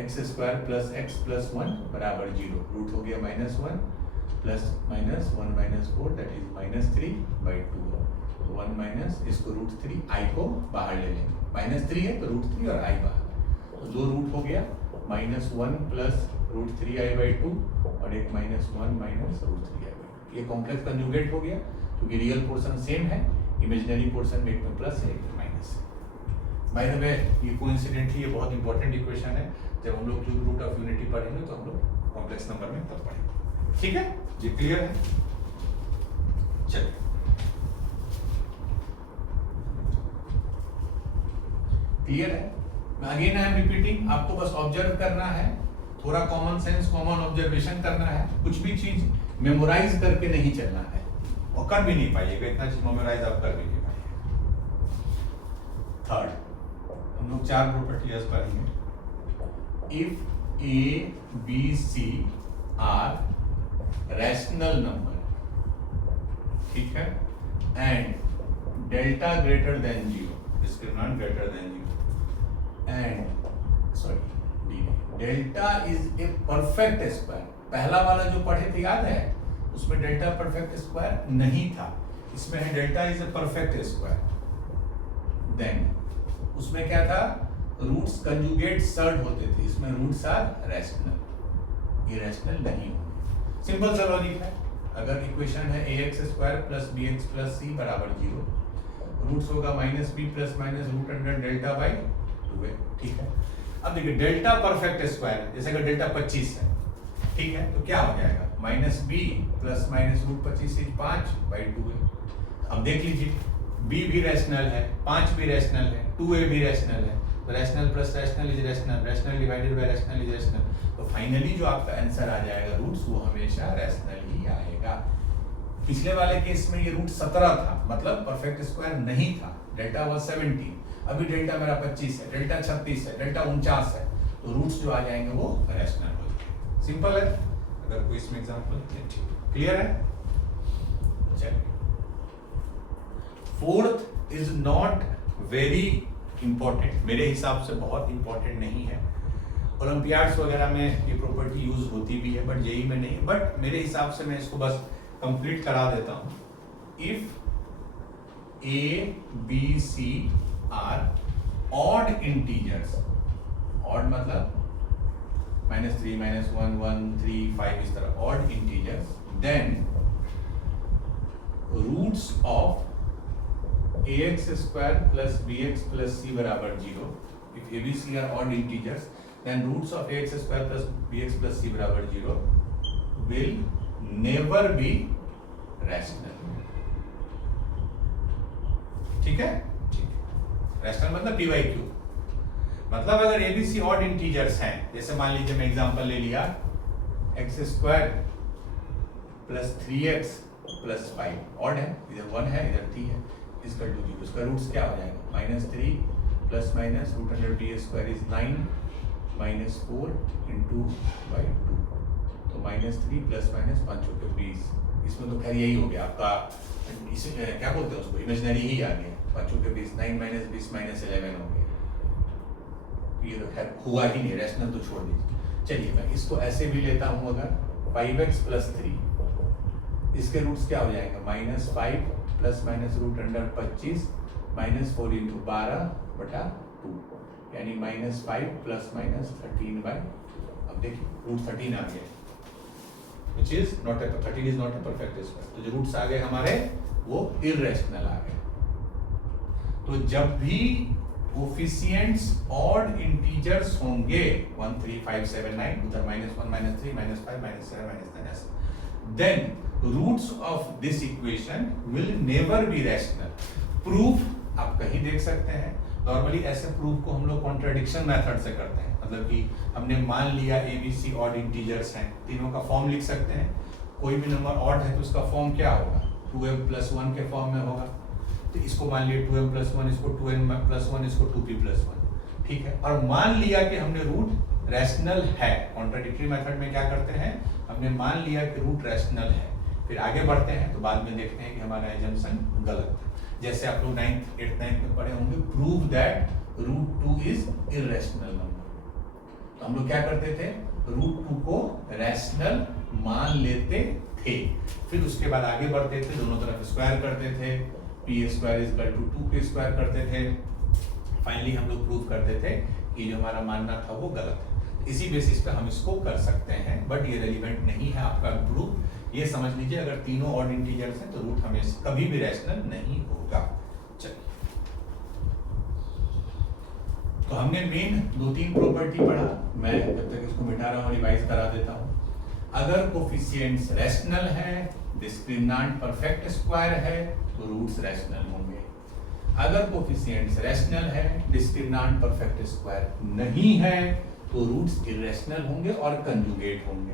x square plus x plus 1 बराबर 0, रूट हो गया -1 plus -1 minus 4 that is -3 by 2। 1 minus इसको √3, i को बाहर ले लेंगे, -3 है तो √3 और i बाहर, तो दो रूट हो गया, -1 प्लस √3i बाई 2 और एक -1 माइनस √3i बाई 2। ये कॉम्प्लेक्स कंजुगेट हो गया क्योंकि रियल पोर्शन सेम है, इमेजिनरी पोर्शन में एक में प्लस है एक में माइनस है। बाय द वे ये कोइंसिडेंटली ये बहुत इंपॉर्टेंट इक्वेशन है, जब हम लोग क्यूब रूट ऑफ यूनिटी पढ़ेंगे तो हम लोग कॉम्प्लेक्स नंबर में तब पढ़ेंगे, ठीक है। ये क्लियर है? चलिए क्लियर है? मैं अगेन आई एम रिपीटिंग, आपको बस ऑब्जर्व करना है, थोड़ा कॉमन सेंस, कॉमन ऑब्जर्वेशन करना है, कुछ भी चीज मेमोराइज करके नहीं चलना है, और कर भी नहीं पाइएगा, इतना चीज मेमोराइज आप कर भी नहीं पाइएगा। थर्ड हम लोग 4 प्रॉपर्टीज पढ़ेंगे। If a b c are rational number, ठीक है, and delta greater than 0, discriminant greater than 0, and sorry delta is a perfect square. पहला वाला जो पढ़े थे याद है, उसमें डेल्टा परफेक्ट स्क्वायर नहीं था, इसमें है delta is a perfect square. Then उसमें क्या था, रूट्स कंजुगेट सर्ड होते थे, इसमें रूट्स आर रैशनल, ये रैशनल नहीं होंगे। सिंपल सा लॉजिक है, अगर इक्वेशन है ax square plus bx plus c बराबर 0, रूट्स होगा -b plus minus root under delta by 2a, ठीक है। अब देखिए डेल्टा परफेक्ट स्क्वायर, जैसे अगर डेल्टा 25 है, ठीक है, तो क्या हो जाएगा, -b plus minus root 25 is 5 by 2a। अब देख लीजिए b भी रैशनल है, 5 भी रैशनल है, 2a भी रैशनल है, तो rational plus rational is rational, rational divided by rational is rational. तो फाइनली जो आपका आंसर आ जाएगा रूट्स, वो हमेशा रैशनल ही आएगा। पिछले वाले केस में ये रूट 17 था, मतलब परफेक्ट स्क्वायर नहीं था, डेल्टा वाज 17, अभी डेल्टा मेरा 25 है, डेल्टा 36 है, डेल्टा 49 है, तो रूट्स जो आ जाएंगे वो रैशनल हो जाएंगे। सिंपल है, अगर कोई इसमें एग्जांपल क्लियर है। चलिए fourth is not very important, मेरे हिसाब से बहुत इंपॉर्टेंट नहीं है, ओलंपियाड्स वगैरह में ये प्रॉपर्टी यूज होती भी है, बट जेई में नहीं है। बट मेरे हिसाब से मैं इसको बस कंप्लीट करा देता हूँ। If A B C are odd integers, odd मतलब -3, -1, 1, 3, 5 इस तरह odd integers, then roots of ax² plus bx plus c बराबर 0। if a b c are odd integers then roots of ax² plus bx plus c बराबर 0 will never be rational। ठीक है, रैशनल मतलब पी बाई क्यू, मतलब अगर एबीसी ऑड इंटीजर्स हैं, जैसे मान लीजिए मैं एग्जांपल ले लिया x² plus 3x plus 5 odd है, इधर 1 है इधर 3 है, इसका 0, उसका रूट्स क्या हो जाएगा -3 प्लस माइनस √100t² इज 9 -4 × 2/2, तो -3 प्लस माइनस 5 × 20, इसमें तो खैर यही हो गया आपका, इसे क्या बोलते हैं उसको, इमेजिनरी ही आ गया, 5 × 20 9 - 20 - 11 हो गया, ये तो खैर हुआ ही नहीं, रैशनल तो छोड़ दीजिए। चलिए मैं इसको ऐसे भी लेता हूँ, अगर 5x + 3, इसके रूट्स क्या हो जाएगा -5 प्लस माइनस √25 -4 × 12/2, यानी -5 प्लस माइनस 13/, अब देखिए रूट 13 आ गया, which is not a 13 is not a perfect square, तो जो रूट्स आ गए हमारे वो इररेशनल आ गए। तो जब भी कोफिशिएंट्स ऑड इंटीजर्स होंगे 1 3 5 7 9, उधर -1 -3 -5 -7 -9, then roots of this equation will never be rational। Proof आप कहीं देख सकते हैं, नॉर्मली ऐसे प्रूफ को हम लोग कॉन्ट्रडिक्शन मेथड से करते हैं, मतलब कि हमने मान लिया ABC ऑड इंटीजर्स हैं, तीनों का फॉर्म लिख सकते हैं, कोई भी नंबर ऑड है तो उसका फॉर्म क्या होगा, 2m + 1 के फॉर्म में होगा, तो इसको मान लिया 2m + 1, इसको 2n + 1, इसको 2p + 1, ठीक है। और मान लिया कि हमने रूट रैशनल है, कॉन्ट्रडिक्टरी मेथड में क्या करते हैं, हमने मान लिया कि रूट रैशनल है, फिर आगे बढ़ते हैं तो बाद में देखते हैं कि हमारा एजम्पशन गलत है। जैसे आप लोग 9th 8th 9th में पढ़े होंगे, prove that √2 is irrational number, तो हम लोग क्या करते थे, √2 को रैशनल मान लेते थे, फिर उसके बाद आगे बढ़ते थे, दोनों तरफ स्क्वायर करते थे, p² = 2p² करते थे, फाइनली हम लोग प्रूव करते थे कि जो हमारा मानना था वो गलत है। इसी बेसिस पे हम इसको कर सकते हैं, बट ये रेलिवेंट नहीं है आपका प्रूफ। ये समझ लीजिए अगर तीनों ऑड इंटीजर्स हैं तो रूट हमेशा कभी भी रैशनल नहीं होगा। चलिए, तो हमने मेन 2-3 प्रॉपर्टी पढ़ा, मैं जब तक इसको मिटा रहा हूँ रिवाइज करा देता हूँ। अगर कोफिशिएंट्स रैशनल है, डिस्क्रिमिनेंट परफेक्ट स्क्वायर है तो रूट्स रैशनल होंगे। अगर कोफिशिएंट्स रैशनल है, डिस्क्रिमिनेंट परफेक्ट स्क्वायर नहीं है तो रूट्स इररेशनल होंगे और कंजुगेट होंगे।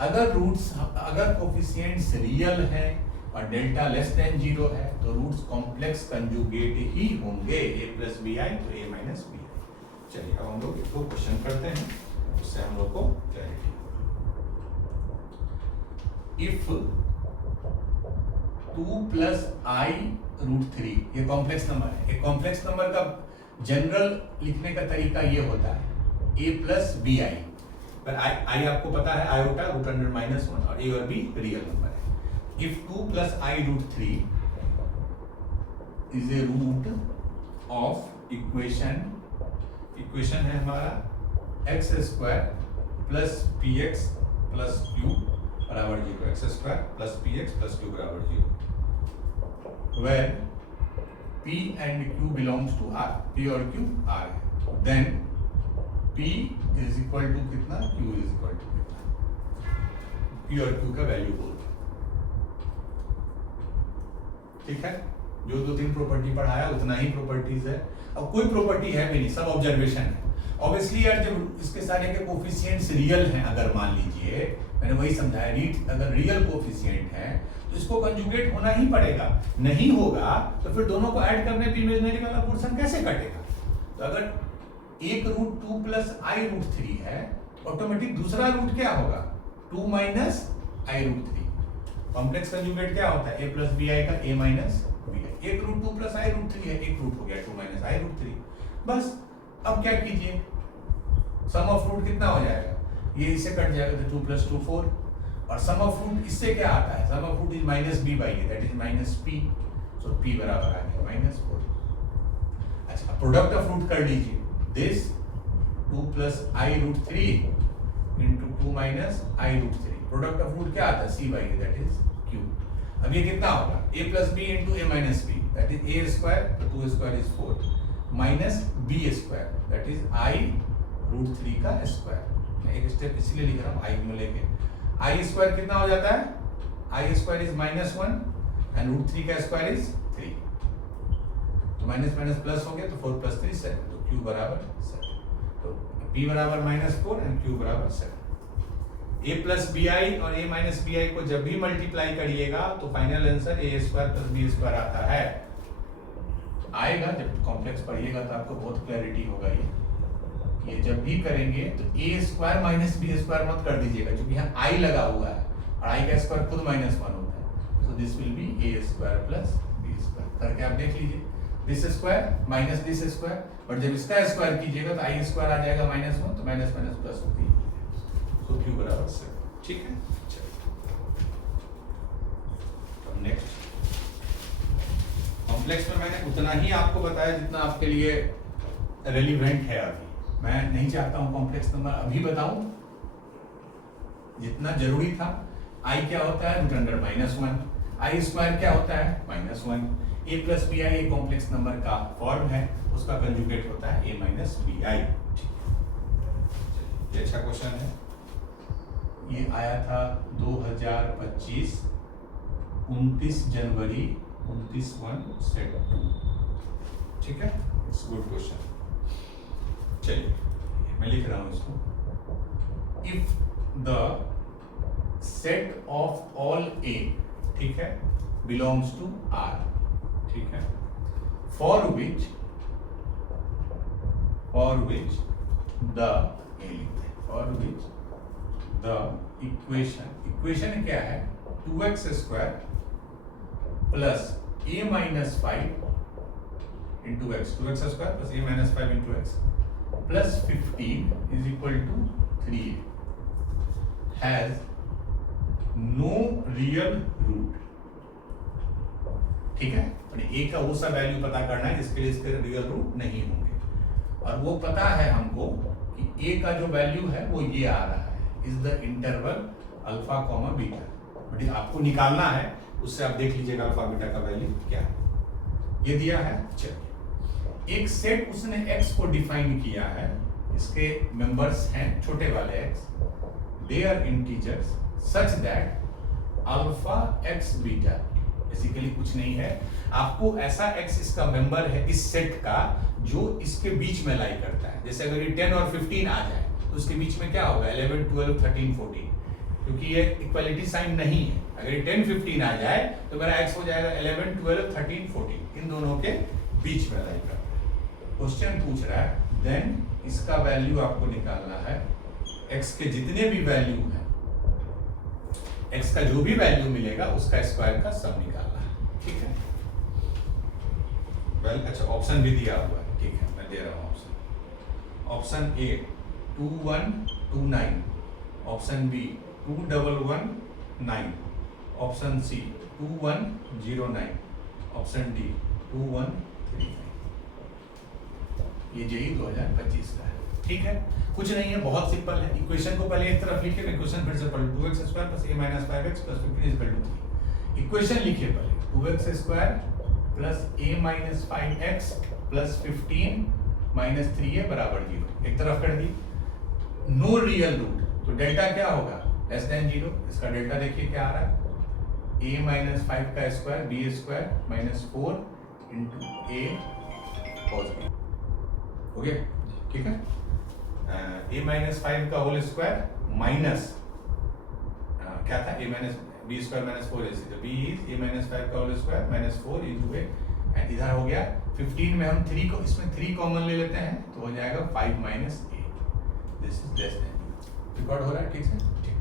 अगर कोफिशिएंट्स रियल है और डेल्टा <0 है तो रूट्स कॉम्प्लेक्स कंजुगेट ही होंगे, a + bi तो a - bi। चलिए अब हम लोग इसको क्वेश्चन करते हैं, उससे हम लोग को क्लैरिटी। इफ 2 + i √3, ये कॉम्प्लेक्स नंबर है। एक कॉम्प्लेक्स नंबर का जनरल लिखने का तरीका ये होता है a + bi, पर i आपको पता है आयोटा √100 और a और b रियल नंबर है। If 2 + i √3 is a root of equation है हमारा x² + px + q बराबर 0, x² + px + q बराबर 0, where p and q belongs to r, p और q r है, then p = कितना, q = कितना, p और q का वैल्यू बोल, ठीक है। जो 2-3 प्रॉपर्टी पढ़ाया उतना ही प्रॉपर्टीज है, अब कोई प्रॉपर्टी है भी नहीं, सब ऑब्जर्वेशन है। ऑब्वियसली यार जब इसके सारे के कोफिशिएंट्स रियल हैं, अगर मान लीजिए मैंने वही समझाया, अगर रियल कोफिशिएंट है तो इसको कंजुगेट होना ही पड़ेगा, नहीं होगा तो फिर दोनों को ऐड करने पे इमेजिनरी वाला पोर्शन कैसे कटेगा। तो अगर एक रूट 2 + i √3 है, ऑटोमेटिक दूसरा रूट क्या होगा, 2 - i √3। कॉम्प्लेक्स कंजुगेट क्या होता है, a + bi का a - bi। एक रूट 2 + i √3 है, एक रूट हो गया 2 - i √3। बस अब क्या कीजिए, सम ऑफ रूट कितना हो जाएगा, ये इससे कट जाएगा तो 2 + 2 4, और सम ऑफ रूट इससे क्या आता है, sum of root is -b/a, that is -p, so p बराबर आ गया -4। अच्छा, प्रोडक्ट ऑफ रूट कर लीजिए, this 2 + i√3 into 2 - i√3, product of root क्या आता है, c/a, दैट इज q। अब ये कितना होगा, a + b into a - b, that is a², तो 2² is 4 minus b², that is i√3 का स्क्वायर। मैं एक स्टेप इसलिए लिख रहा हूँ i में लेके, i² कितना हो जाता है, i² is -1 and √3 का स्क्वायर इज 3, तो माइनस माइनस प्लस हो गया, तो 4 + 3 7, तो q बराबर 7, तो p बराबर -4 एंड q बराबर 7। a + bi और a - bi को जब भी मल्टीप्लाई करिएगा तो फाइनल आंसर a² + b² आता है। आएगा जब कॉम्प्लेक्स पढ़िएगा तो आपको बहुत क्लैरिटी होगा। ये जब भी करेंगे तो a² - b² मत कर दीजिएगा, क्योंकि यहाँ i लगा हुआ है और i का स्क्वायर खुद -1 होता है, so this will be a² + b² करके आप देख लीजिए, this square minus this square, but जब इसका स्क्वायर कीजिएगा तो i² आ जाएगा -1, तो माइनस माइनस प्लस होती है, तो q बराबर 7। ठीक है, चलिए नेक्स्ट। कॉम्प्लेक्स में मैंने उतना ही आपको बताया जितना आपके लिए रेलिवेंट है। अभी मैं नहीं चाहता हूं कॉम्प्लेक्स नंबर अभी बताऊं, जितना जरूरी था। i क्या होता है, √-1, i² क्या होता है, -1, a + bi एक कॉम्प्लेक्स नंबर का फॉर्म है, उसका कंजुगेट होता है a - bi। ये अच्छा क्वेश्चन है, ये आया था 2025 29 जनवरी 29/1 सेट 2। ठीक है, इट्स गुड क्वेश्चन। चलिए मैं लिख रहा हूं इसको, if the set of all a, ठीक है, बिलोंग्स टू R, ठीक है, for which the for which the equation क्या है, 2x² plus a - 5 into x, 2x² plus a - 5 into x plus 15 is equal to 3a, has no real root। ठीक है, a का वो सा वैल्यू पता करना है जिसके लिए इसके रियल रूट नहीं होंगे, और वो पता है हमको कि a का जो वैल्यू है वो ये आ रहा है, is the interval alpha comma beta, but आपको निकालना है, उससे आप देख लीजिएगा अल्फा बीटा का वैल्यू क्या है, ये दिया है। चलिए, एक सेट उसने x को डिफाइन किया है, इसके मेंबर्स हैं छोटे वाले x, they are integers such that alpha x beta, basically कुछ नहीं है, आपको ऐसा x इसका मेंबर है इस सेट का जो इसके बीच में लाई करता है। जैसे अगर ये 10 और 15 आ जाए तो उसके बीच में क्या होगा, 11 12 13 14, क्योंकि ये इक्वालिटी साइन नहीं है। अगर ये 10 15 आ जाए तो मेरा x हो जाएगा 11 12 13 14, इन दोनों के बीच में लाई करता है। क्वेश्चन पूछ रहा है देन इसका वैल्यू आपको निकालना है, x के जितने भी वैल्यू हैं, x का जो भी वैल्यू मिलेगा उसका स्क्वायर का सम निकालना है। ठीक है, वेल अच्छा ऑप्शन भी दिया हुआ है, ठीक है मैं दे रहा हूँ option. Option A 2129, option B 2119, option C 2109, option D 2139। ये जेई 2025 का है। ठीक है, कुछ नहीं है, बहुत सिंपल है। इक्वेशन को पहले एक तरफ लिखिए, इक्वेशन फिर से पढ़ लो, 2x² plus a - 5x plus 15 is equal to 3। Equation लिखिए पहले, 2x² plus a - 5x plus 15 minus 3a बराबर 0, एक तरफ कर दी। नो रियल रूट, तो डेल्टा क्या होगा, लेस देन 0। इसका डेल्टा देखिए क्या आ रहा है, a - 5 का square b² - 4 into a cos b, हो गया। ठीक है, a - 5 का होल स्क्वायर माइनस क्या था, a - b² - 4 ऐसे, तो b इज a - 5 का whole square -4 into a, and इधर हो गया 15 में हम 3 को, इसमें 3 कॉमन ले लेते हैं तो हो जाएगा 5 - a, this is less then. Record हो रहा है ठीक से, ठीक।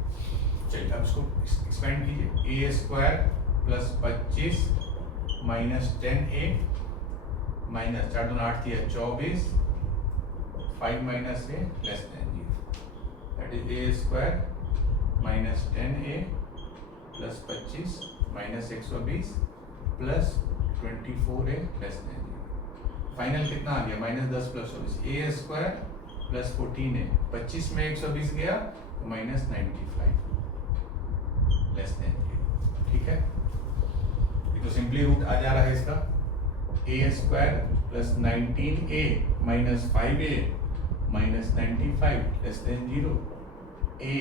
चलिए अब इसको एक्सपेंड कीजिए, a² plus 25 minus 10a minus 4 2 8 3 24, 5 minus a less than 0। That is a square minus 10a plus 25 minus 120 plus 24a less than 0। Final कितना आ गया? माइनस 10 प्लस 24, ए स्क्वायर प्लस 14a, 25 में 120 गया तो माइनस 95 लेस देन 0। ठीक है, ये तो सिंपली रूट आ जा रहा है इसका, A square plus 19a minus 5a minus 95 less than 0, a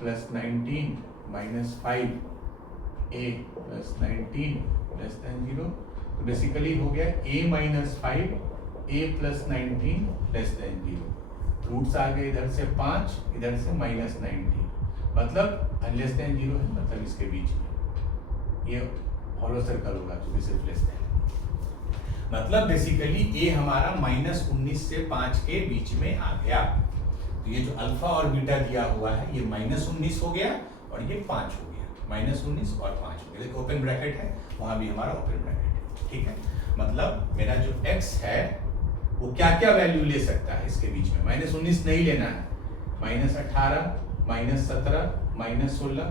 plus 19 minus 5a plus 19 less than 0। तो बेसिकली हो गया a minus 5 a plus 19 less than 0। Roots आ गए इधर से 5, इधर से माइनस 19, मतलब लेस देन 0 है, मतलब इसके बीच में ये हॉलो सर्कल होगा क्योंकि सिर्फ लेस देन, मतलब बेसिकली a हमारा माइनस 19 से 5 के बीच में आ गया। तो ये जो अल्फा और बीटा दिया हुआ है ये माइनस 19 हो गया और ये 5 हो गया, माइनस 19 और 5 हो गया। देखो ओपन ब्रैकेट है, वहां भी हमारा ओपन ब्रैकेट है। ठीक है, मतलब मेरा जो x है वो क्या क्या वैल्यू ले सकता है इसके बीच में? माइनस 19 नहीं लेना है, minus 18 minus 17 minus 16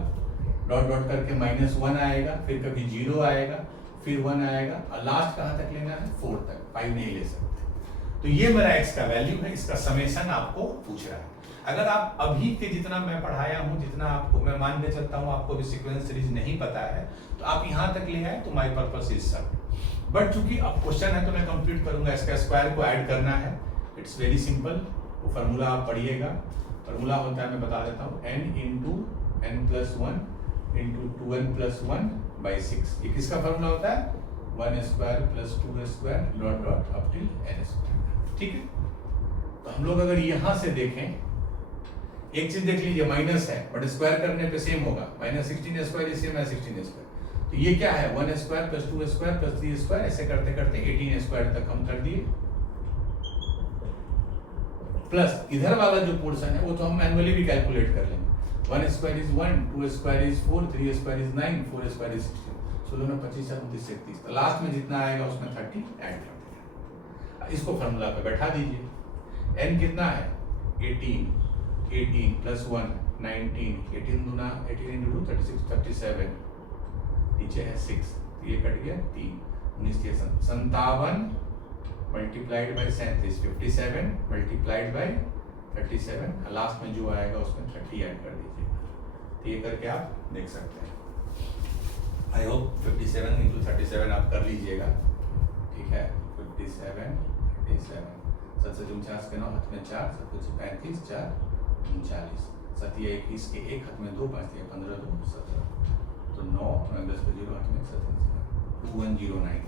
dot dot करके माइनस 1 आएगा, फिर कभी 0 आएगा, फिर 1 आएगा और लास्ट कहाँ तक लेना है? 4 तक, 5 नहीं ले सकते। तो ये मेरा x का वैल्यू है, इसका समेशन आपको पूछ रहा है। अगर आप अभी के जितना मैं पढ़ाया हूँ, जितना आपको मैं मान के चलता हूँ, आपको भी सीक्वेंस सीरीज नहीं पता है तो आप यहाँ तक ले आए तो my purpose is serve. But चूंकि अब क्वेश्चन है तो मैं कंप्लीट करूंगा, इसका स्क्वायर को ऐड करना है, इट्स वेरी सिंपल। वो फार्मूला आप पढ़िएगा, फार्मूला होता है मैं बता देता हूँ, n into n plus 1 into 2n plus 1 by 6। ये किसका फार्मूला होता है? 1 square plus 2 square dot dot up till n square. ठीक है, तो हम लोग अगर यहाँ से देखें, एक चीज देख लीजिए, माइनस है बट स्क्वायर करने पे सेम होगा, माइनस 16 स्क्वायर इसी में 16 स्क्वायर, तो ये क्या है? 1 square plus 2 square plus 3 square, ऐसे करते करते 18 स्क्वायर तक हम कर दिए। प्लस इधर वाला जो पोर्शन है वो तो हम मैन्युअली भी कैलकुलेट कर लेंगे। 1 square is 1, 2 square is 4, 3 square is 9, 4 square is 16, 16 में 25 29 31, तो लास्ट में जितना आएगा उसमें 30 ऐड कर देना। इसको फार्मूला पे बैठा दीजिए। n कितना है? 18 प्लस 1 19, 18 दूना 18 इंटू 2 36 37, नीचे है 6, ये कट गया 3, 19 के 57 multiplied by 37, 57 multiplied by 37, last में जो आएगा उसमें 30 ऐड कर दीजिएगा। तो ये करके आप देख सकते हैं। आई होप 57 इंटू 37 आप कर लीजिएगा। ठीक है, 57 7 से 49 के 9 हाथ में 4, 7 से 35 4 39, 7 या 21 के 1 हाथ में 2, 5 या 15 2 17, तो 9 10 के 0 हाथ में 7 2109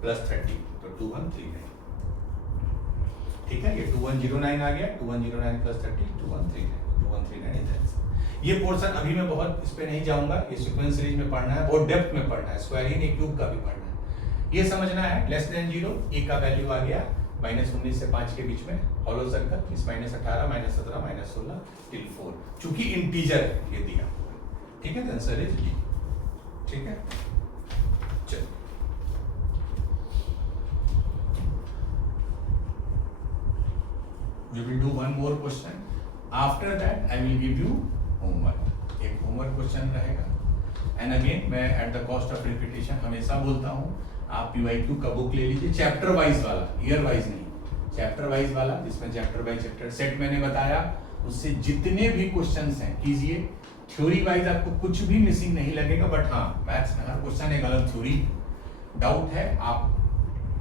प्लस 30 तो 2139। ठीक है, ये 2109 आ गया, 2109 प्लस 30 2139 इज ये पोर्शन अभी मैं बहुत इस पे नहीं जाऊंगा, ये सीक्वेंस सीरीज में पढ़ना है, बहुत डेप्थ में पढ़ना है, स्क्वायर इन क्यूब का भी पढ़ना है। ये समझना है लेस देन 0, ए का वैल्यू आ गया माइनस 19 से 5 के बीच में, हॉलो सर्कल, इस माइनस 18 माइनस 17 माइनस 16 टिल 4, चूंकि इंटीजर है ये दिया। ठीक है, आंसर इज डी। ठीक है, चलिए we will do one more question, after that I will give you homework। एक homework question रहेगा, and again मैं at the cost of repetition हमेशा बोलता हूँ, आप PYQ का बुक ले लीजिए, चैप्टर वाइज वाला, ईयर वाइज नहीं, चैप्टर वाइज वाला, जिसमें चैप्टर बाय चैप्टर सेट मैंने बताया, उससे जितने भी क्वेश्चंस हैं कीजिए। थ्योरी वाइज आपको कुछ भी मिसिंग नहीं लगेगा, बट हाँ मैथ्स में हर क्वेश्चन एक अलग थ्योरी। डाउट है आप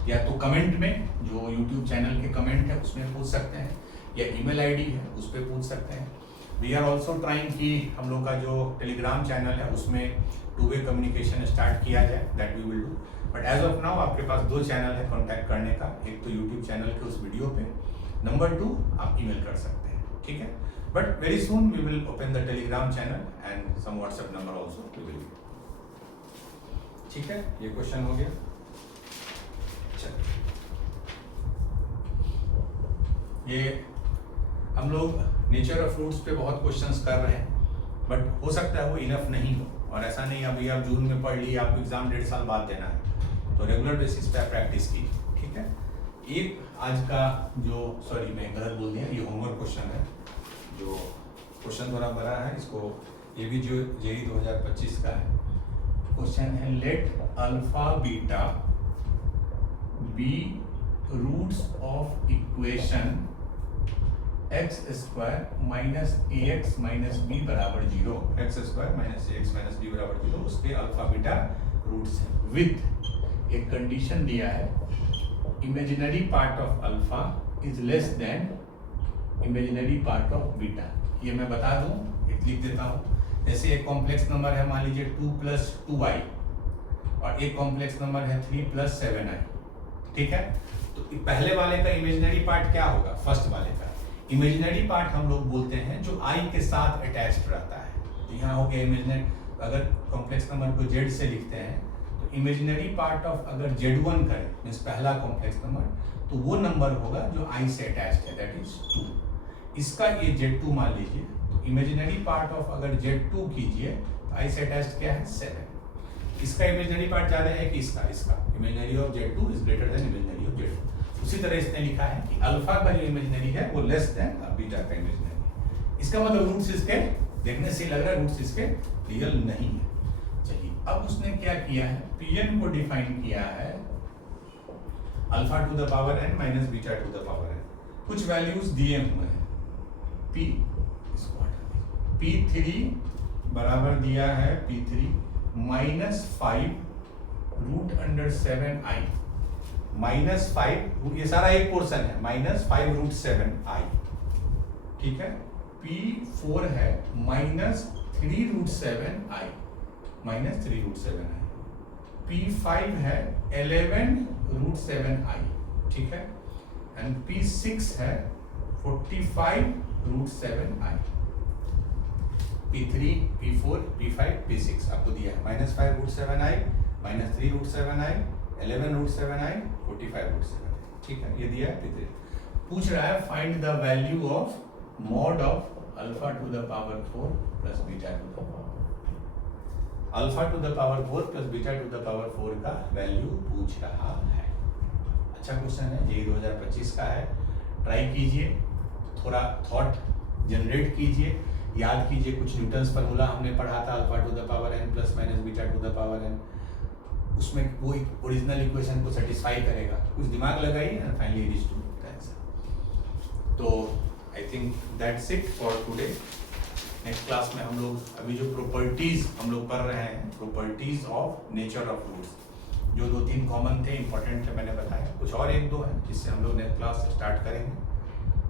या तो कमेंट में, जो YouTube चैनल के कमेंट है उसमें पूछ सकते हैं, या ईमेल आईडी है उस पर पूछ सकते हैं। वी आर ऑल्सो ट्राइंग कि हम लोग का जो टेलीग्राम चैनल है उसमें 2 वे कम्युनिकेशन स्टार्ट किया जाए, that we will do. But as of now आपके पास 2 चैनल है कॉन्टैक्ट करने का, एक तो यूट्यूब चैनल के उस वीडियो पे, नंबर 2 आप ईमेल कर सकते हैं। ठीक है, but very soon we will open the Telegram channel and some WhatsApp number also we will. ठीक है, ये क्वेश्चन हो गया। ये हम लोग नेचर ऑफ फ्रूट्स पे बहुत क्वेश्चंस कर रहे हैं, बट हो सकता है वो इनफ नहीं हो, और ऐसा नहीं अभी आप जून में पढ़ लिए, आपको एग्जाम 1.5 साल बाद देना है, तो रेगुलर बेसिस पे प्रैक्टिस की। ठीक है, एक आज का जो, सॉरी मैं गलत बोल दिया, ये होमवर्क क्वेश्चन है, जो क्वेश्चन थोड़ा बड़ा है, इसको ये भी जो जेई 2025 का है क्वेश्चन है, let alpha beta be roots of equation x square minus a x minus b बराबर 0, x square minus a x minus b बराबर 0 उसके अल्फा बीटा रूट्स है, विथ एक कंडीशन दिया है, imaginary part of alpha is less than imaginary part of beta. ये मैं बता दूं, एक लिख देता हूं। जैसे एक कॉम्प्लेक्स नंबर है, मान लीजिए 2 + 2i और एक कॉम्प्लेक्स नंबर है 3 + 7i, ठीक है। तो पहले वाले का इमेजिनरी पार्ट क्या होगा, फर्स्ट वाले का इमेजिनरी पार्ट हम लोग बोलते हैं जो i के साथ अटैच्ड रहता है। तो यहाँ हो गया इमेजिनरी, अगर कॉम्प्लेक्स नंबर को z से लिखते हैं तो इमेजिनरी पार्ट ऑफ अगर z1 करें मीन्स पहला कॉम्प्लेक्स नंबर, तो वो नंबर होगा जो i से अटैच्ड है, दैट इज 2। इसका ये z2 मान लीजिए, तो इमेजिनरी पार्ट ऑफ अगर z2 कीजिए तो i से अटैच्ड क्या है 7। इसका इमेजिनरी पार्ट ज़्यादा है कि इसका imaginary of z2 is greater then imaginary of z2। उसी तरह इसने लिखा है कि अल्फा का जो इमेजिनरी है वो लेस देन बीटा का इमेजिनरी। इसका मतलब रूट्स इसके देखने से लग रहा है रूट्स इसके रियल नहीं है। चलिए अब उसने क्या किया है, Pn को डिफाइन किया है alpha two the power n minus beta two the power n। कुछ वैल्यूज दिए हुए हैं, P3 बराबर दिया है P3 -5√7i, -5, ये सारा एक पोर्शन है, -5√7i, ठीक है। P4 है -3√7i, -3√7i। P5 है 11√7i, ठीक है। एंड P6 है 45√7i। P3, P4, P5, P6 आपको दिया है -5√7i, -3√7i, 11√7i, 45√7i, ठीक है, ये दिया है P3। पूछ रहा है find the value of mod of alpha two the power 4 plus beta two the power, alpha two the power 4 plus beta two the power 4 का वैल्यू पूछ रहा है। अच्छा क्वेश्चन है, ये 2025 का है, ट्राई कीजिए, थोड़ा थॉट जनरेट कीजिए, याद कीजिए कुछ न्यूटन्स फार्मूला हमने पढ़ा था, alpha two the power n plus minus beta two the power n, उसमें वो ओरिजिनल इक्वेशन को सेटिस्फाई करेगा, कुछ दिमाग लगाइए and finally reach to the answer. तो I think that's it for today. Next class में हम लोग अभी जो प्रॉपर्टीज हम लोग पढ़ रहे हैं, properties of nature of roots, जो 2-3 कॉमन थे, इंपॉर्टेंट थे, मैंने बताया, कुछ और 1-2 हैं जिससे हम लोग नेक्स्ट क्लास स्टार्ट करेंगे।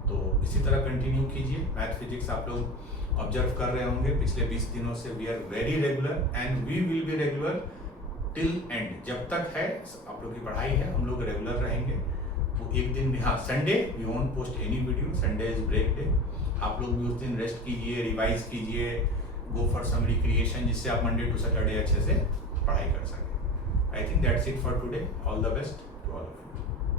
तो इसी तरह कंटिन्यू कीजिए। मैथ फिजिक्स आप लोग ऑब्जर्व कर रहे होंगे पिछले 20 दिनों से, we are very regular and we will be regular till end. जब तक है आप लोग की पढ़ाई है, हम लोग रेगुलर रहेंगे। वो एक दिन भी, हाँ Sunday we won't post any video, Sunday is break day. आप लोग भी उस दिन रेस्ट कीजिए, रिवाइज कीजिए, गो फॉर सम रिक्रिएशन, जिससे आप मंडे टू सैटरडे अच्छे से पढ़ाई कर सकें। I think that's it for today. All the best to all of you.